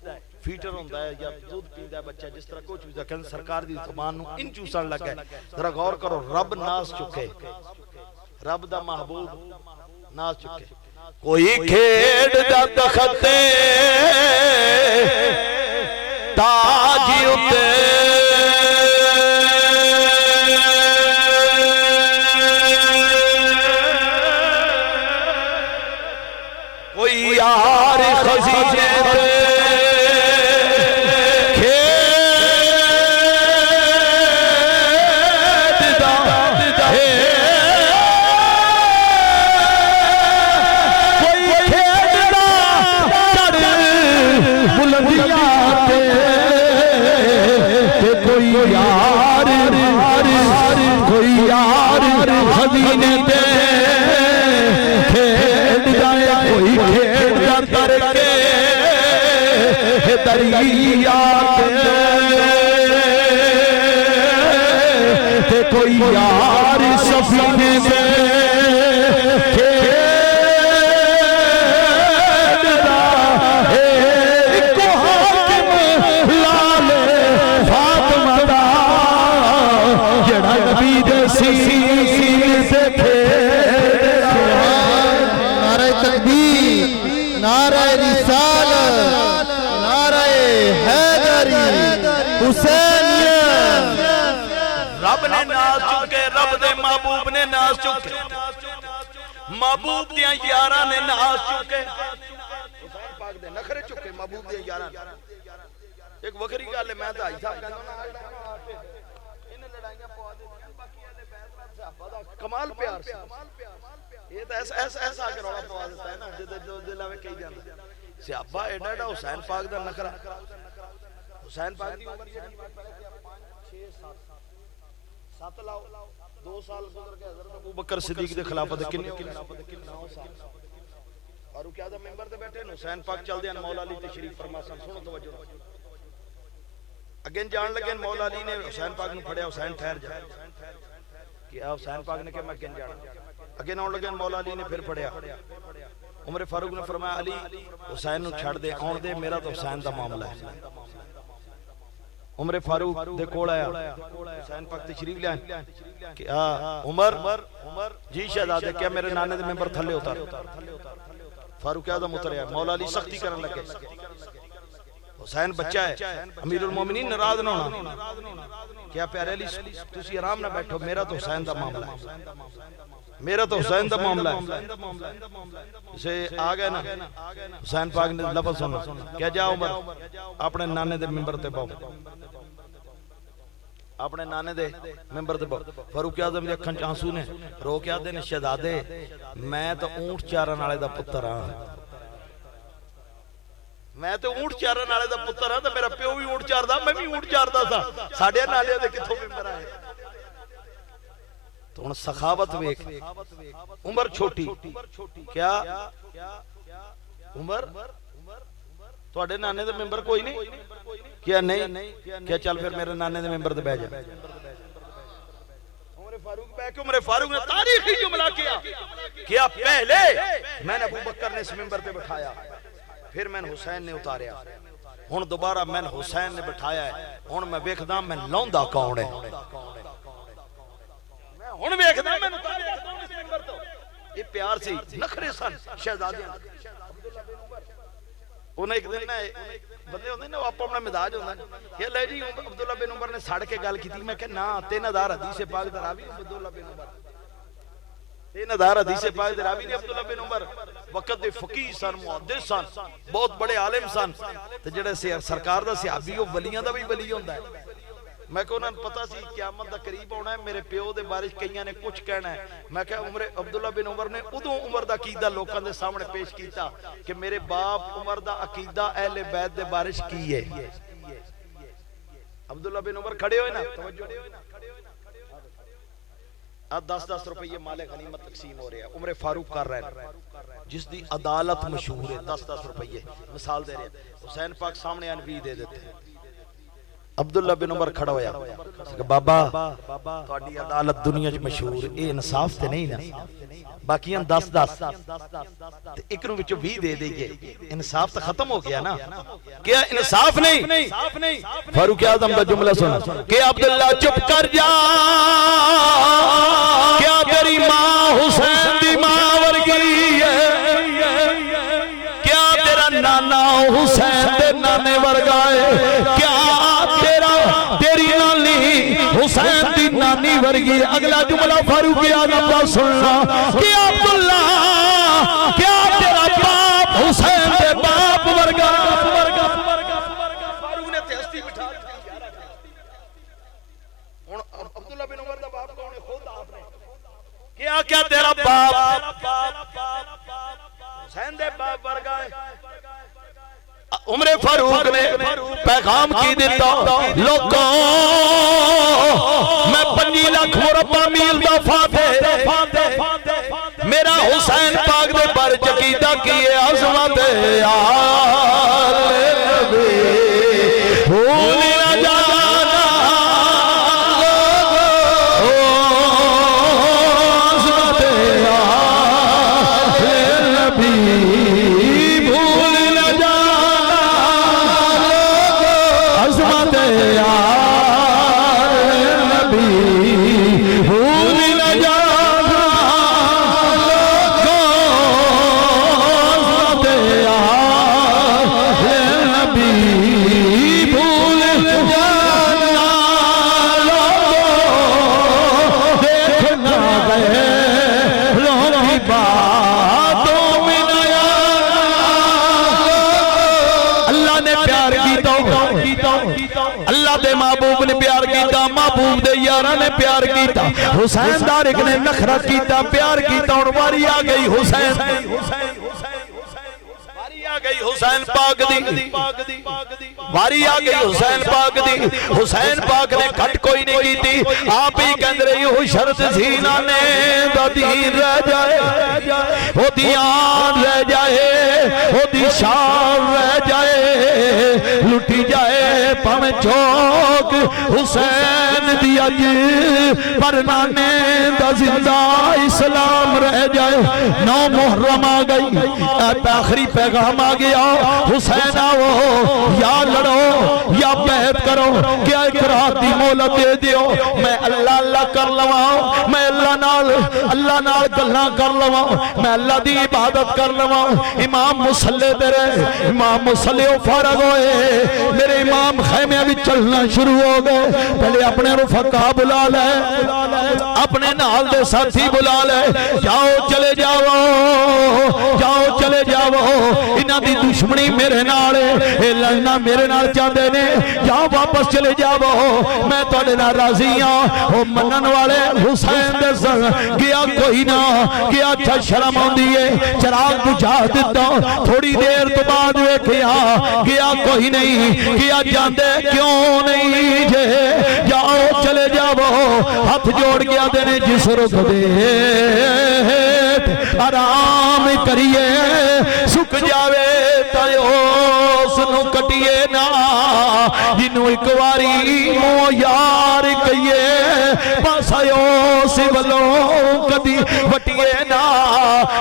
فیٹر ہوندا ہے یا دودھ پیندا ہے بچہ جس طرح کچھ بھی کہ سرکار دی زبان نو ان چوسن لگ گئے ذرا غور کرو رب ناز چکے رب دا محبوب ناز چکے کوئی کھیڑ دا تختے تاج اتے کوئی یار خزینے کوئی یار سفینے میں کھیڑتا ہے کو حاکم لال فاطمہ دا جڑا نبی دے سینے سے کھیڑتا نعرہ تکبیر نعرہ رسالت نعرہ حیدری حسینیت رب نے ناز چکے رب دے محبوب نے ناز چکے محبوب دیاں یاراں نے ناز چکے حسین پاک دے نخرے چکے محبوب دیاں یاراں ایک وکری گل ہے میں تے آئی تھا انہیں لڑائیاں پوا دتیاں باقی والے بیت صحابہ دا کمال پیار سی یہ تے ایسا کے رولا پوا دیتا ہے نا جو دل میں کہی جاندا صحابہ ایڈا ایڈا حسین پاک دا نخرا حسین پاک دی عمر جڑی 7 لاؤ 2 سال گزر گئے حضرت ابوبکر صدیق دے خلافت کنے 9 سال فاروق اعظم منبر تے بیٹھے حسین پاک چل دیاں مولا علی تشریف فرما سن سنو توجہ اگین جان لگے مولا علی نے حسین پاک نو پھڑیا حسین ٹھہر جا کیا حسین پاک نے کہ میں اگین جانا اگین آن لگے مولا علی نے پھر پھڑیا عمر فاروق نے فرمایا علی حسین نو چھڑ دے آن دے میرا تو حسین دا معاملہ ہے عمر فاروق دے کول آیا حسین پاک تشریف لے آئے کہ عمر جی شہزادے کیا میرے نانے دے ممبر تھلے اتار فاروق اعظم اتریا مولا علی سختی کرن لگے حسین بچہ ہے امیر المومنین ناراض نہ ہونا کیا پیارے علی تسی آرام نہ بیٹھو میرا تو حسین دا معاملہ ہے میرا تو حسین دا معاملہ ہے اسے آگئے نا حسین پاک نے لفظ سنا کیا جا عمر اپنے نانے دے ممبر تے باؤ اپنے نانے دے ممبر تے باؤ فاروق اعظم دے اکھن چانسو نے رو کے آدھے نے شہزادے میں تو اونٹ چارن والے دا پتر ہاں میں تو اونٹ چارن والے دا پتر ہاں تے میرا پیو بھی اونٹ چاردا میں بھی اونٹ چاردا تھا ساڈے نالے دے کتھوں ممبر آئے تو ان سخاوت ویکھ عمر چھوٹی کیا عمر تواڈے نانے دے ممبر کوئی نہیں کیا نہیں کیا چل پھر میرے نانے دے ممبر تے بیٹھ جا عمر فاروق بیٹھ کے عمر فاروق نے تاریخی جملہ کیا پہلے میں نے ابوبکر نے اس ممبر تے بٹھایا پھر میں نے حسین نے اتاریا ہن دوبارہ میں نے حسین نے بٹھایا ہے ہن میں ویکھدا میں لوندا کون ہے ہن ویکھدا میں اتاریا اس ممبر تو یہ پیار سی نخرے سن شہزادیاں عبداللہ بن عمر انہیں ایک دن بندے ہوندے نا آپ اپنا مزاج ہوندا کہ لے جی عبداللہ بن عمر نے سڑ کے گل کیتی میں کہ نا 3000 حدیث پاک دا راوی عبداللہ بن عمر 3000 حدیث پاک دے راوی نے عبداللہ بن عمر وقت دے فقیہ سن محدث سن بہت بڑے عالم سن تے جڑے سرکار دا صحابی او ولیاں دا بھی ولی ہوندا ہے میں کہ انہاں پتہ سی قیامت دا قریب ہونا ہے میرے پیو دے بارے کئیاں نے کچھ کہنا ہے میں کہ عمر عبداللہ بن عمر نے ادوں عمر دا عقیدہ لوکاں دے سامنے پیش کیتا کہ میرے باپ عمر دا عقیدہ اہل بیت دے بارے کی ہے عبداللہ بن عمر کھڑے ہوئے نا توجہ 10-10 روپے مال غنیمت تقسیم ہو رہا ہے عمر فاروق کر رہے ہیں جس دی عدالت مشہور ہے 10-10 روپے مثال دے رہے ہیں حسین پاک سامنے انوی دے دیتے ہیں عبداللہ بن عمر کھڑا ہویا کہ بابا تہاڈی عدالت دنیا وچ مشہور اے انصاف تے نہیں نا باقیاں 10 تے ایک نوں وچوں 20 دے دئیے انصاف تو ختم ہو گیا نا کیا انصاف نہیں فاروق اعظم کا جملہ سنا کہ عبداللہ چپ کر جا کیا تیری ماں حسین دی ماں ورگی ہے کیا تیرا نانا حسین دے نانے ورگا ہے کیا تیری نانی حسین دی نانی ورگی اگلا جملہ فاروق اعظم کا سننا کہ عبداللہ کیا تیرا باپ حسین دے باپ ورگا فاروق نے تہستی بٹھا عبداللہ بن عمر دا باپ کون ہے خود آپ نے کیا تیرا باپ حسین دے باپ ورگا ہے عمر فاروق نے پیغام کی دیتا لوگوں میں 5 لاکھ مربع میل دا فاتح میرا حسین پاک دے پر چقیدہ کیے عظمت آل نبی بھول نہ جانا عظمت آل نبی محبوب نے پیار کیتا محبوب دے یاراں نے پیار کیتا حسین دارک نے نخرہ کیتا پیار کیتا اور واری آ گئی حسین حسین پاک دی واری آ گئی حسین پاک دی حسین پاک نے کھٹ کوئی نہیں کی تھی آپ ہی کہندے رہی ہو شرط زینہ نے دا دین رہ جائے وہ دیان رہ جائے وہ دی شان رہ جائے لٹی جائے پاویں چوک حسین دی اج پر نانے دا زندہ اسلام رہ جائے 9 محرم آ گئی آخری پیغام آ گیا حسین آؤ یا لڑو یا بیعت کرو کیا ایک رات دی مہلت دے دیو میں اللہ اللہ کر لواں میں اللہ نال گلاں کر لواں میں اللہ دی عبادت کر لواں امام مصلی دے رہے امام مصلی فارغ ہوئے میرے امام خیمے بھی چلنا شروع ہو گئے پہلے اپنے رفقا بلا لے اپنے نال دے ساتھی بلا لے جاؤ چلے جاؤ انہاں دی دشمنی میرے نال اے لڑنا میرے نال چاہتے نے جاؤ واپس چلے جاؤ میں تواڈے نال راضی ہاں او منن والے حسین دے سنگ گیا کوئی نہ گیا اچھا شرم آندی ہے چراغ بجھا دیتا تھوڑی دیر تو بعد ویکھیا گیا کوئی نہیں گیا جاندے کیوں نہیں جے جاؤ چلے جاؤ ہاتھ جوڑ گیا دینے جس رخ دے آرام کریے سکھ جاوے تایوس نو کٹیے نا جنو ایک واری مو یار کئیے پاسایوس ولوں کدی وٹیے نا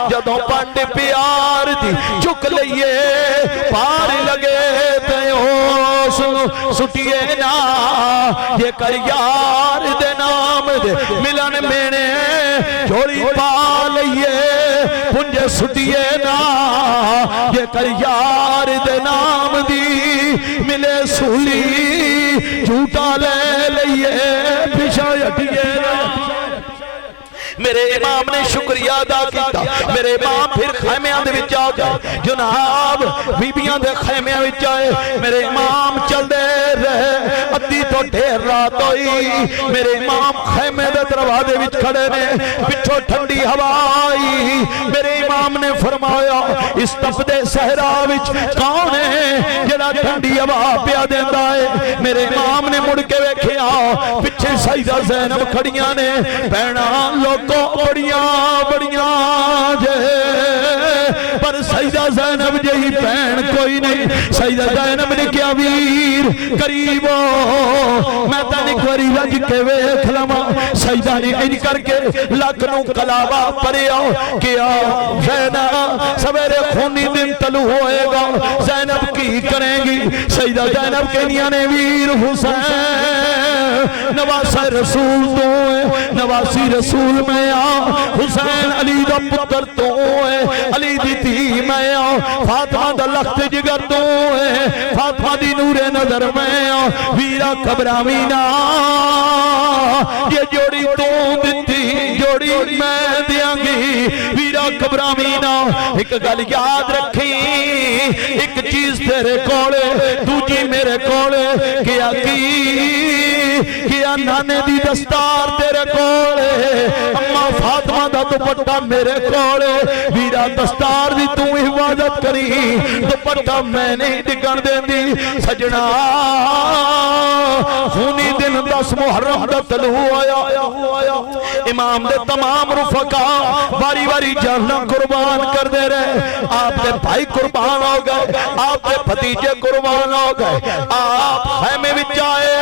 جدوں پنڈ پیار دی چک لئیے پار لگے تایوس نو سٹیے نا یہ کر یار دے نام دے ملن مینے جوڑی پا لئیے پنجے سٹیے نا یہ کر یار دے نام دی ملے سولی جھوٹا لے لئیے پیشا ہٹیے میرے امام نے شکریہ ادا کیتا میرے امام پھر خیمیاں دے وچ آ گئے جناب بیبیاں دے خیمیاں وچ آئے میرے امام چل دے رہے ادھی تو ڈھیر رات ہوئی میرے امام خیمے دے دروازے وچ کھڑے نے پچھوں ٹھنڈی ہوا آئی میرے امام نے فرمایا اس تپدے صحرا وچ کون ہے جڑا ٹھنڈی ہوا پیا دیندا ہے میرے امام نے مڑ کے ویکھیا پیچھے سیدہ زینب کھڑیاں نے بہنا لوگ بڑیاں جے پر سیدہ زینب جہی بہن کوئی نہیں. سیدہ زینب نے کیا ویر قریب ہو میں تین ایک واری رج کے ویکھ لواں. سیدہ نے انج کر کے لک نو کلاوا پریا کیا زینب سویرے خونی دن طلوع ہوئے گا زینب کی کریں گی. سیدہ زینب کہنیاں نے ویر حسین نواسہ رسول تو ہے نواسی رسول میں آ حسین علی دا پتر تو ہے علی دی تھی میں آ فاطمہ دا لخت جگر تو ہے فاطمہ دی نور نظر میں آ ویرا کبرامینا یہ جوڑی تو دیتی جوڑی میں دیاں گی ویرا کبرامینا. ایک گل یاد رکھی ایک چیز تیرے کولے دوجی میرے کولے کیا نانے دی دستار تیرے کولے اما فاطمہ دا دوپٹہ میرے کولے ویرا دستار دی تو حفاظت کری دوپٹہ میں نہیں ڈگن دین دی. سجنا خونی دن 10 محرم دا طلوع آیا امام دے تمام رفقا باری باری جانا قربان کر دے رہے. آپ دے بھائی قربان ہو گئے آپ دے بھتیجے قربان ہو گئے. آپ خیمے وچ آئے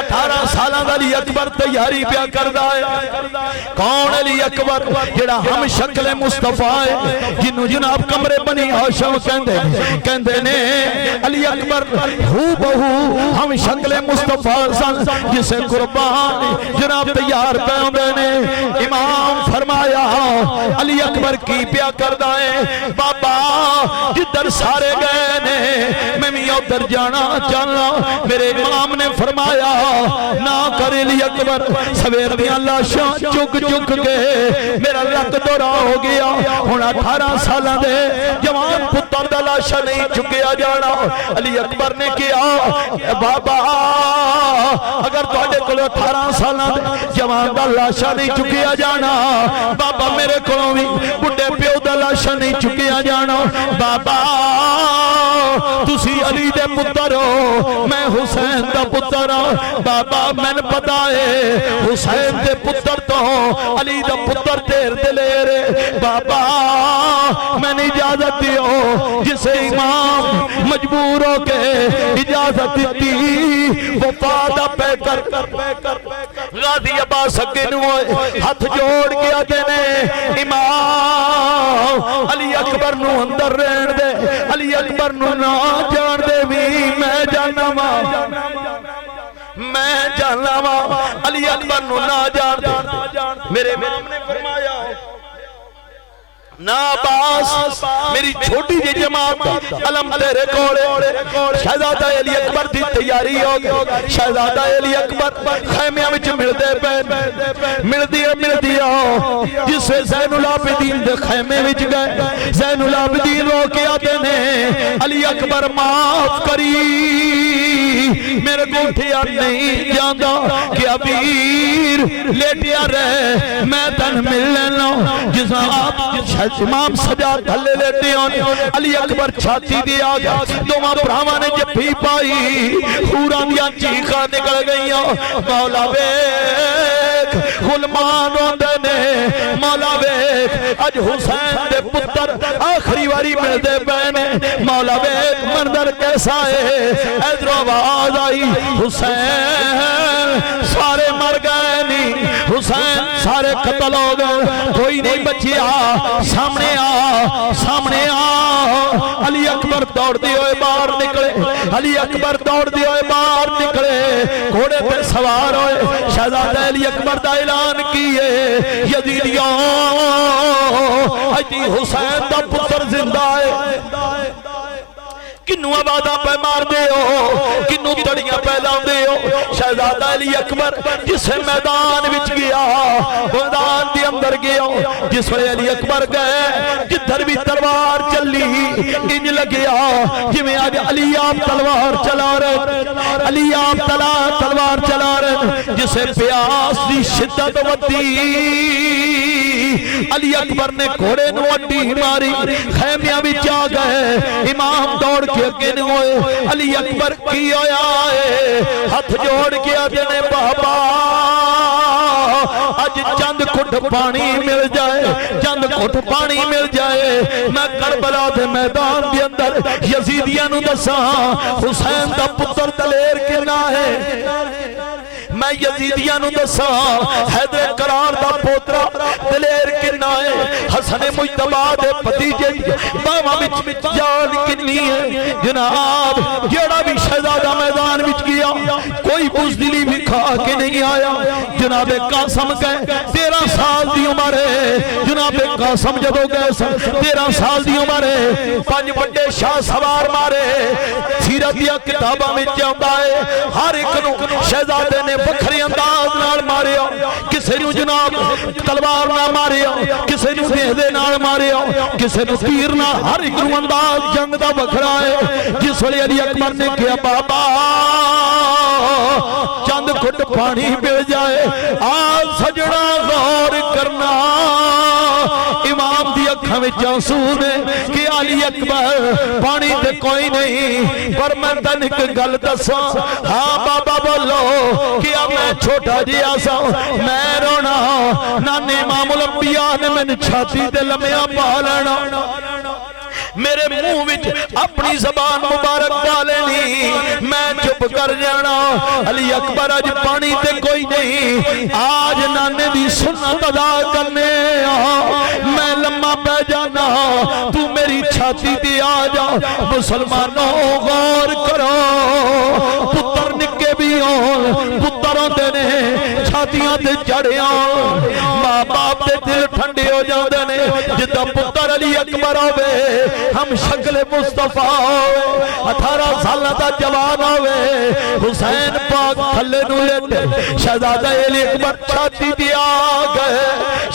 18 سالہ دا علی اکبر تیاری پیا کردہ ہے. کون علی اکبر جڑا ہم شکل مصطفیٰ ہے جنہوں جناب کمرے بنی ہاشم کہندے نے علی اکبر ہو بہو ہم شکل مصطفیٰ سن جسے قربان جناب تیار پیوندے نے. امام فرمایا علی اکبر کی پیا کردہ ہے بابا جدر سارے گئے نے میں بھی ادھر جانا چاہنا. میرے امام نے فرمایا نہ کر علی اکبر سویر دیاں لاشاں چک چک کے میرا لک دورہ ہو گیا ہن 18 سالہ دے جوان پتر دا لاشا نہیں چکیا جانا. علی اکبر نے کیا بابا اگر تواڈے کولوں 18 سالہ دے جوان دا لاشا نہیں چکیا جانا بابا میرے کولوں بھی بڈھے پیو دا لاشا نہیں چکیا جانا. بابا تسی علی دے پتر ہو میں حسین دا پتر ہوں. بابا میں نے پتا ہے حسین دے پتر تو علی دا پتر تیر دے لے رے. بابا میں نے اجازت دیو جسے امام مجبور ہو کے اجازت دیتی وفادہ پہ کر غازی عباس اگے نوئے ہاتھ جوڑ گیا دینے امام علی اکبر نو اندر رہن دے علی اکبر نو نہ جان دے بھی میں جانا ماں علی اکبر نو نہ جان دے. میرے امام نے فرمایا ناباس میری چھوٹی جی جماعت علم تیرے کولے شہزادہ علی اکبر دی تیاری ہو گئی. شہزادہ علی اکبر خیمیاں وچ مل دیا جسے زین العابدین دے خیمے وچ گئے. زین العابدین رو کے آتے نے علی اکبر معاف کری میرے گوٹھیا نہیں جاندہ کہ ابیر لیٹیا رہے میں تن مل لینا. جسا آپ امام سجاد دھلے لیتے ہیں علی اکبر چھاتی دیا گیا دوما براہمہ نے جب بھی پائی خوران دیا چیخا نکل گئی. مولا بیک غلمان ہوندے نے مولا بیک اج حسین دے پتر آخری واری مل دے بہنے. مولا بیک منظر کیسا ہے ادھر آواز آئی حسین سارے مر گئے نہیں حسین سارے قتل ہو گئے کوئی نہیں بچیا. سامنے آ علی اکبر دوڑ دی ہوئے باہر نکلے علی اکبر دوڑ دی ہوئے باہر نکلے گھوڑے پہ سوار ہوئے. شہزادہ علی اکبر دا اعلان کیے یزیدیوں اجی حسین دا پتر زندہ ہے. کنو آبادہ پہ مار دے ہو کنو تڑیاں پہ لاؤں دے ہو. شہزادہ علی اکبر جسے میدان وچ گیا میدان دی اندر گیا جس وے علی اکبر گئے جدھر بھی تلوار چلی انج لگیا جویں آج علی آپ تلوار چلا رہے علی آپ تلوار چلا رہے. جسے پیاس دی شدت ودی علی اکبر نے گھوڑے نو اڈی ماری خیمیاں بھی جا گئے. امام دوڑ کے اگے نو ہوئے علی اکبر کی ہویا ہے ہاتھ جوڑ کے آدھنے بابا اج چند کھٹ پانی مل جائے چند گھٹ پانی مل جائے میں کربلا دے میدان دے اندر یزیدیاں نو دساں حسین دا پتر دلیر کنا ہے میں یزیدیاں نو دساں حیدر قرار دا پوترا دلیر کنا ہے حسن مجتبی دے بھتیجے باواں وچ جان کنی ہے جناب جیڑا بھی شہزادہ میدان وچ گیا کوئی بزدلی بھی کھا کے نہیں آیا جناب قاسم گئے 13 سال دی عمر ہے جناب قاسم جدو گئے 13 سال دی عمر ہے 5 بڑے شاہ سوار مارے سیرت یا کتاباں وچ آندا ہے ہر ایک نو شہزادے نے وکھرے انداز نال ماریا کسے نو جناب تلوار نال ماریا کسے نو نیزے نال ماریا کسے نو تیر نال ہر ایک نو انداز جنگ دا وکھرا ہے جس ویلے علی اکبر نے کہا بابا چند گھٹ پانی مل جائے آج سجنا غور کرنا امام دی اکھاں وچ آنسو نے کہ علی اکبر پانی تے کوئی نہیں پر میں تن ایک گل دساں ہاں بابا بولو کیا میں چھوٹا جی آسا میں رونا نانے امام الانبیاء نے میں نے چھاتی تے لمحہ پا لینا میرے منہ وچ اپنی زبان مبارک ڈالے نہیں میں چپ کر جانا علی اکبر آج پانی تے کوئی نہیں آج نانے دی سنت ادا کرنے میں لمحہ پہ جانا تو میری چھاتی تے آ جا مسلمانوں غور کرو پتر نکے بھی ہون پتروں دے نے چھاتیاں تے چڑھے ہون ماں باپ دے دل ٹھنڈے ہو جاندے نے جدا پتر علی اکبر ہوئے ہم شکل مصطفیٰ ہوئے 18 سال دا جوان ہوئے حسین پاک تھلے نو لیتے شہزادہ علی اکبر چھاتی دی آگئے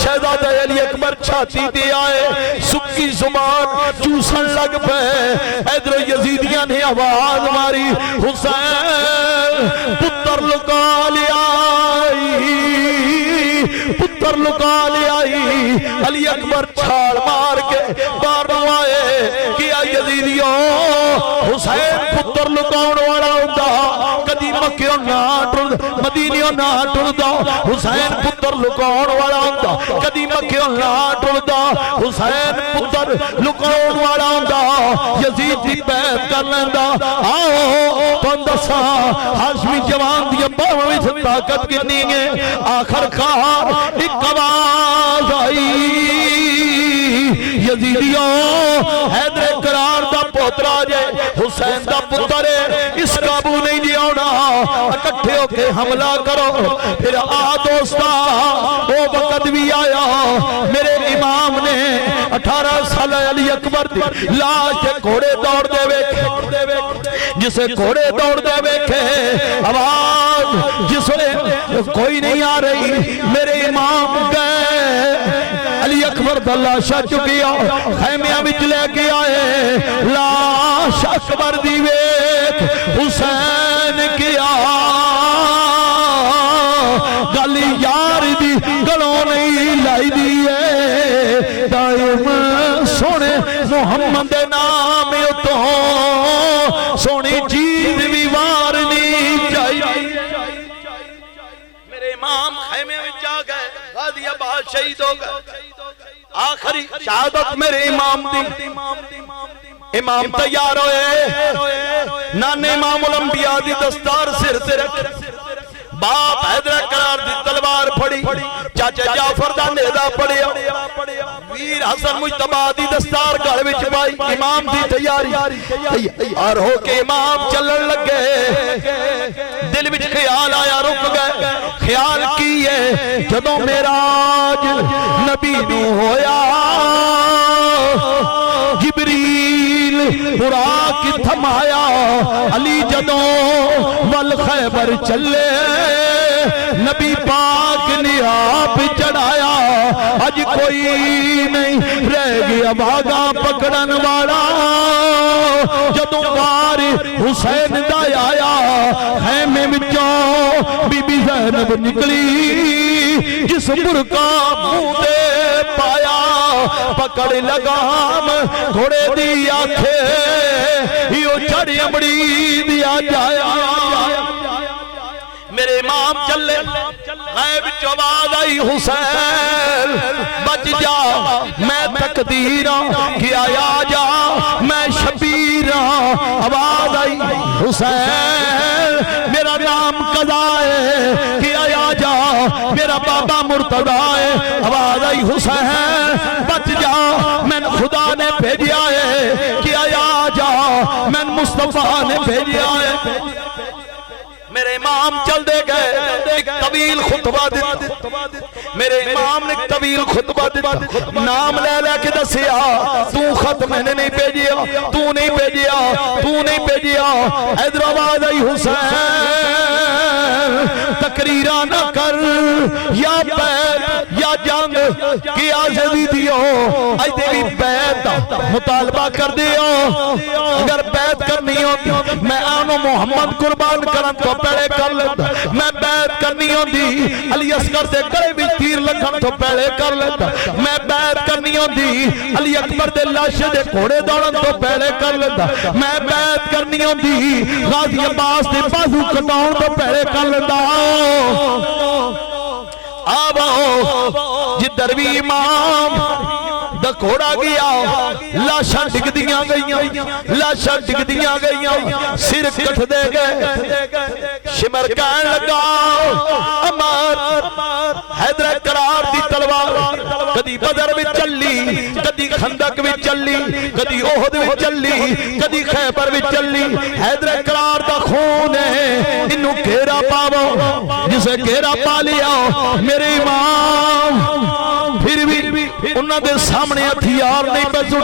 شہزادہ علی اکبر چھاتی دی آئے سکی زبان چوسن لگ پہ ادھر یزیدیاں نے آواز ماری حسین پتر لکا لے آئی پتر لکا لے آئی علی اکبر چھاڑ مار کے باروں آئے کیا یزیدیوں حسین پتر لکاؤن والا ہوتا کدی مکیوں نہ ٹرد مدینیوں نہ ٹردا حسین پتر لکاؤن والا ہوتا کدی مکیوں نہ ٹردا حسین پتر لکاؤن والا ہوتا یزید دی بیعت کر لیندا آؤ تم دسا ہاشمی جوان دی باواں وچ طاقت کتنی ہے آخر کار ایک آواز آئی یزیدیوں حیدر قرار دا پوترا جائے حسین دا پتر ہے اس قابو نہیں جی آنا اکٹھے ہو کے حملہ کرو پھر آ دوستا وہ وقت بھی آیا میرے امام نے 18 سال علی اکبر دی لاش گھوڑے دوڑ دے ویکھے جسے گھوڑے دوڑ دے ویکھے آواز جس نے کوئی نہیں آ رہی میرے امام گئے علی اکبر دا لاشا چکیا خیمیاں وچ لے کے آئے لاش اکبر دی ویکھ حسین کیا گل یار دی گلوں نہیں لائی دیئے دائم سونے محمد نام تو سونی چیز بھی وارنی چاہیے میرے امام خیمے میں جا گئے غازی آباد شہید ہو گئے آخری شہادت میرے امام دی امام تیار ہوئے نانے امام الانبیاء دی دستار سر سے رکھ باپ حیدر قرار دی تلوار پھڑی چاچے جعفر دا نیزہ پڑیا ویر حسن مجتبی دی دستار گھر وچ پائی امام دی تیاری اور ہو کے امام چلن لگے دل وچ خیال آیا رک گئے خیال کیے جدوں معراج نبی نو ہویا جبریل براق تھمایا علی جدوں ول خیبر چلے نبی پاک نے آپ چڑھایا اج کوئی نہیں رہ گیا بھاگا پکڑن والا جدوں وار حسین دا آیا خیمے وچوں بی بی زینب نکلی جس برقع منہ تے پایا پکڑ لگام گھوڑے دی آنکھے یہ چڑھی امڑی دیا جایا میرے امام چلے غیب چوباد آئی حسین بچ جا میں تقدیر کہ آیا جا میں شبیر آواز آئی حسین میرا نام قضا ہے کہ آیا جا میرا بابا مرتضی ہے آواز آئی حسین بچ جا میں خدا نے بھیجیا ہے کہ آیا جا میں مصطفیٰ نے بھیجیا ہے میرے امام چل دے گئے ایک طویل خطبہ دیتا میرے امام نے ایک طویل خطبہ دیتا نام لے لے کے دسیا تو خط میں نے نہیں بھیجیا تو نہیں بھیجیا تو نہیں بھیجیا حیدرآباد آئی حسین تقریرہ نہ کر یا بیت یا جنگ کی آزادی دیو آئی دیوی بیت مطالبہ کر دیو اگر بیت کرنی ہوتی میں آنو محمد قربان کرن تو پہلے کر لیتا میں بیعت کرنی ہوندی علی اصغر دے گلے بھی تیر لگن تو پہلے کر لیتا میں بیعت کرنی ہوندی علی اکبر دے لاشے دے گھوڑے دوڑن تو پہلے کر لیتا میں بیعت کرنی ہوندی غازی عباس دے بازو کٹاؤن تو پہلے کر لیتا آب آؤ جدر بھی امام دا گھوڑا گیا لاشاں ڈگ دیاں گئیاں لاشاں ڈگ دیاں گئیاں سر کٹ دے گئے شمر کہن لگا امار حیدر قرار دی تلوار کدی بدر بھی چلی کدی خندق بھی چلی کدی احد بھی چلی کدی خیبر بھی چلی حیدر قرار دا خون ہے انہوں گھیرا پاو جسے گھیرا پا لیا میرے امام پھر بھی انہاں دے سامنے ہتھیار نہیں بزڑ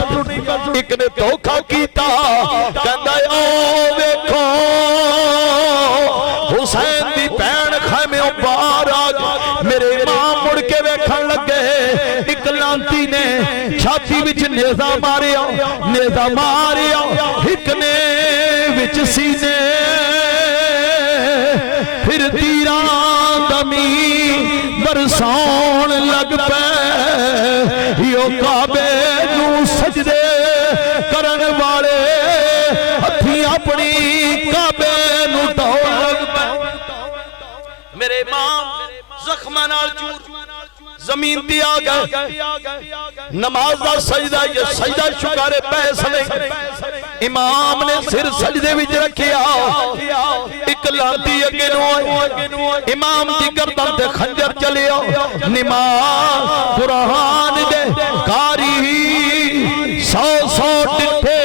ایک نے دھوکا کیتا کہندا او ویکھو حسین دی بہن خیمے باہر آ گئی میرے امام مڑ کے ویکھن لگے ایک لانتی نے چھاتی وچ نیزا ماریا ایک نے وچ سینے پھر تیران دمی برسان لگ پے یو کعبے نو سجدے کرن والے ہتھی اپنی کعبے نو دوڑ لگ پے میرے امام زخمہ نال چور زمین دیا گئے نماز دا سجدہ یہ سجدہ شکارے پیس نہیں امام نے سر سجدے وچ رکھیا ایک لانتی اگے نو امام دی گردن تے خنجر چلیا نماز قرآن دے کاری سو ڈٹھے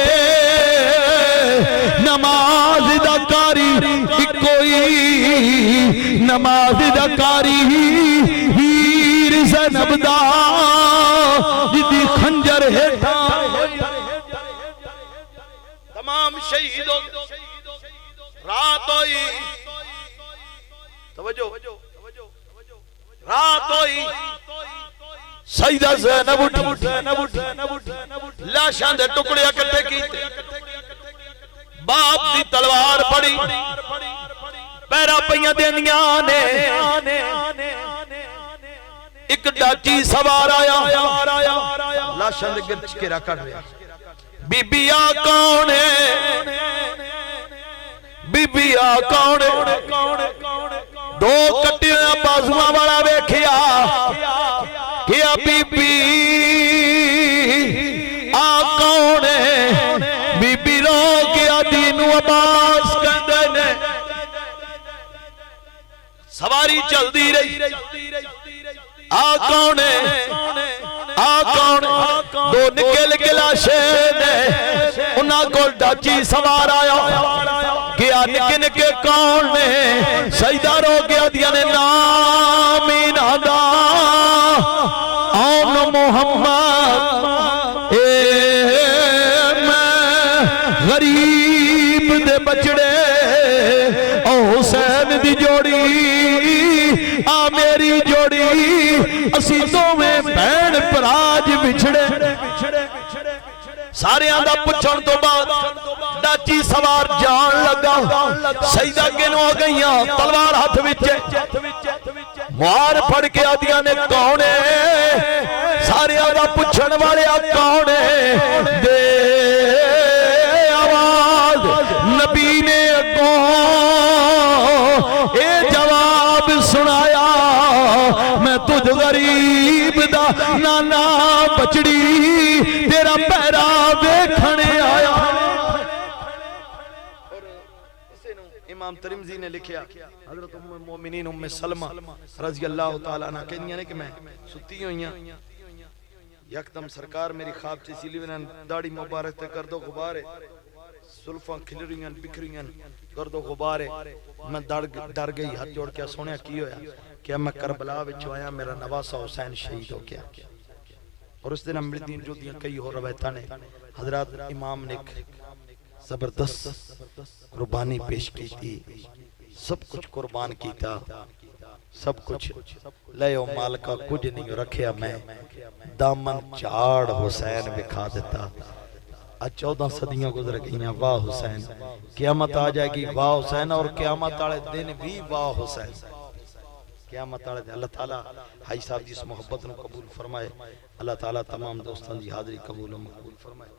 نماز دا کاری کوئی نماز دا کاری ہیر زینب دا جدی خنجر ہے تمام شہیدوں رات ہوئی توجہ رات ہوئی سیدہ زینب اٹھی لاشاں دے ٹکڑے اکٹھے کیتے باپ دی تلوار پڑی پیرا پئیاں دیندیاں نے ایک ڈاچی سوار آیا لاشاں دے گرد چکیرا کر رہا بی بی آ کون ہے بی بی آ کون ہے دو کٹیاں بازواں والا ویکھیا کیا بی بی آ کون ہے بی بی رو کیا دینو عباس کہندے نے سواری چل دی رہی آ کون ہے آ کون دو نکل گلاشے نے انہاں کو ڈاچی سوار آیا کیا نکے نکے کون نے سجدہ رو گیا دیا نے نام انہدا آن محمد میں غریب دے بچڑے او حسین دی جوڑی آ میری جوڑی اسی دو میں بین پراج بچھڑے سارے آندہ پچھن تو بعد ڈاچی سوار جان لگا سیدہ گنو آگئیاں تلوار ہاتھ وچے مار پھڑ کے آدیاں نے کونے سارے آندہ پچھن والے کونے دے آواز نبی نے کو اے جواب سنایا میں تجھ غریب دا نانا بچڑی تیرا پیرا ویکھنے آیا. امام ترمذی نے لکھیا حضرت ام المومنین ام سلمہ رضی اللہ تعالیٰ عنہ کہنی ہیں کہ میں ستی ہوئی ہیں یکدم سرکار میری خواب چی سیلی ونن داڑی مبارک تے گرد و غبار ہے سلفاں کھل رہی ہیں بکھ رہی ہیں گرد و غبار ہے. میں ڈر گئی ہاتھ جوڑ کے سونے کی ہویا کہ میں کربلا وچ آیا میرا نواسا حسین شہید ہو گیا. اور اس دن امر دین جو دیاں کئی ہو روایتاں نے حضرات امام نے زبردست قربانی پیش کی تھی سب کچھ قربان کیتا سب کچھ لے و مال کا کچھ نہیں رکھیا میں دامن چاڑ حسین بکھا دیتا. آج 14 صدیاں گزر گئیاں واہ حسین قیامت آ جائے گی واہ حسین اور قیامت آلے دن بھی واہ حسین قیامت آلے دن. اللہ تعالیٰ حاجی صاحب جس محبت نے قبول فرمائے اللہ تعالیٰ تمام دوستان دی حاضری قبول و مقبول فرمائے.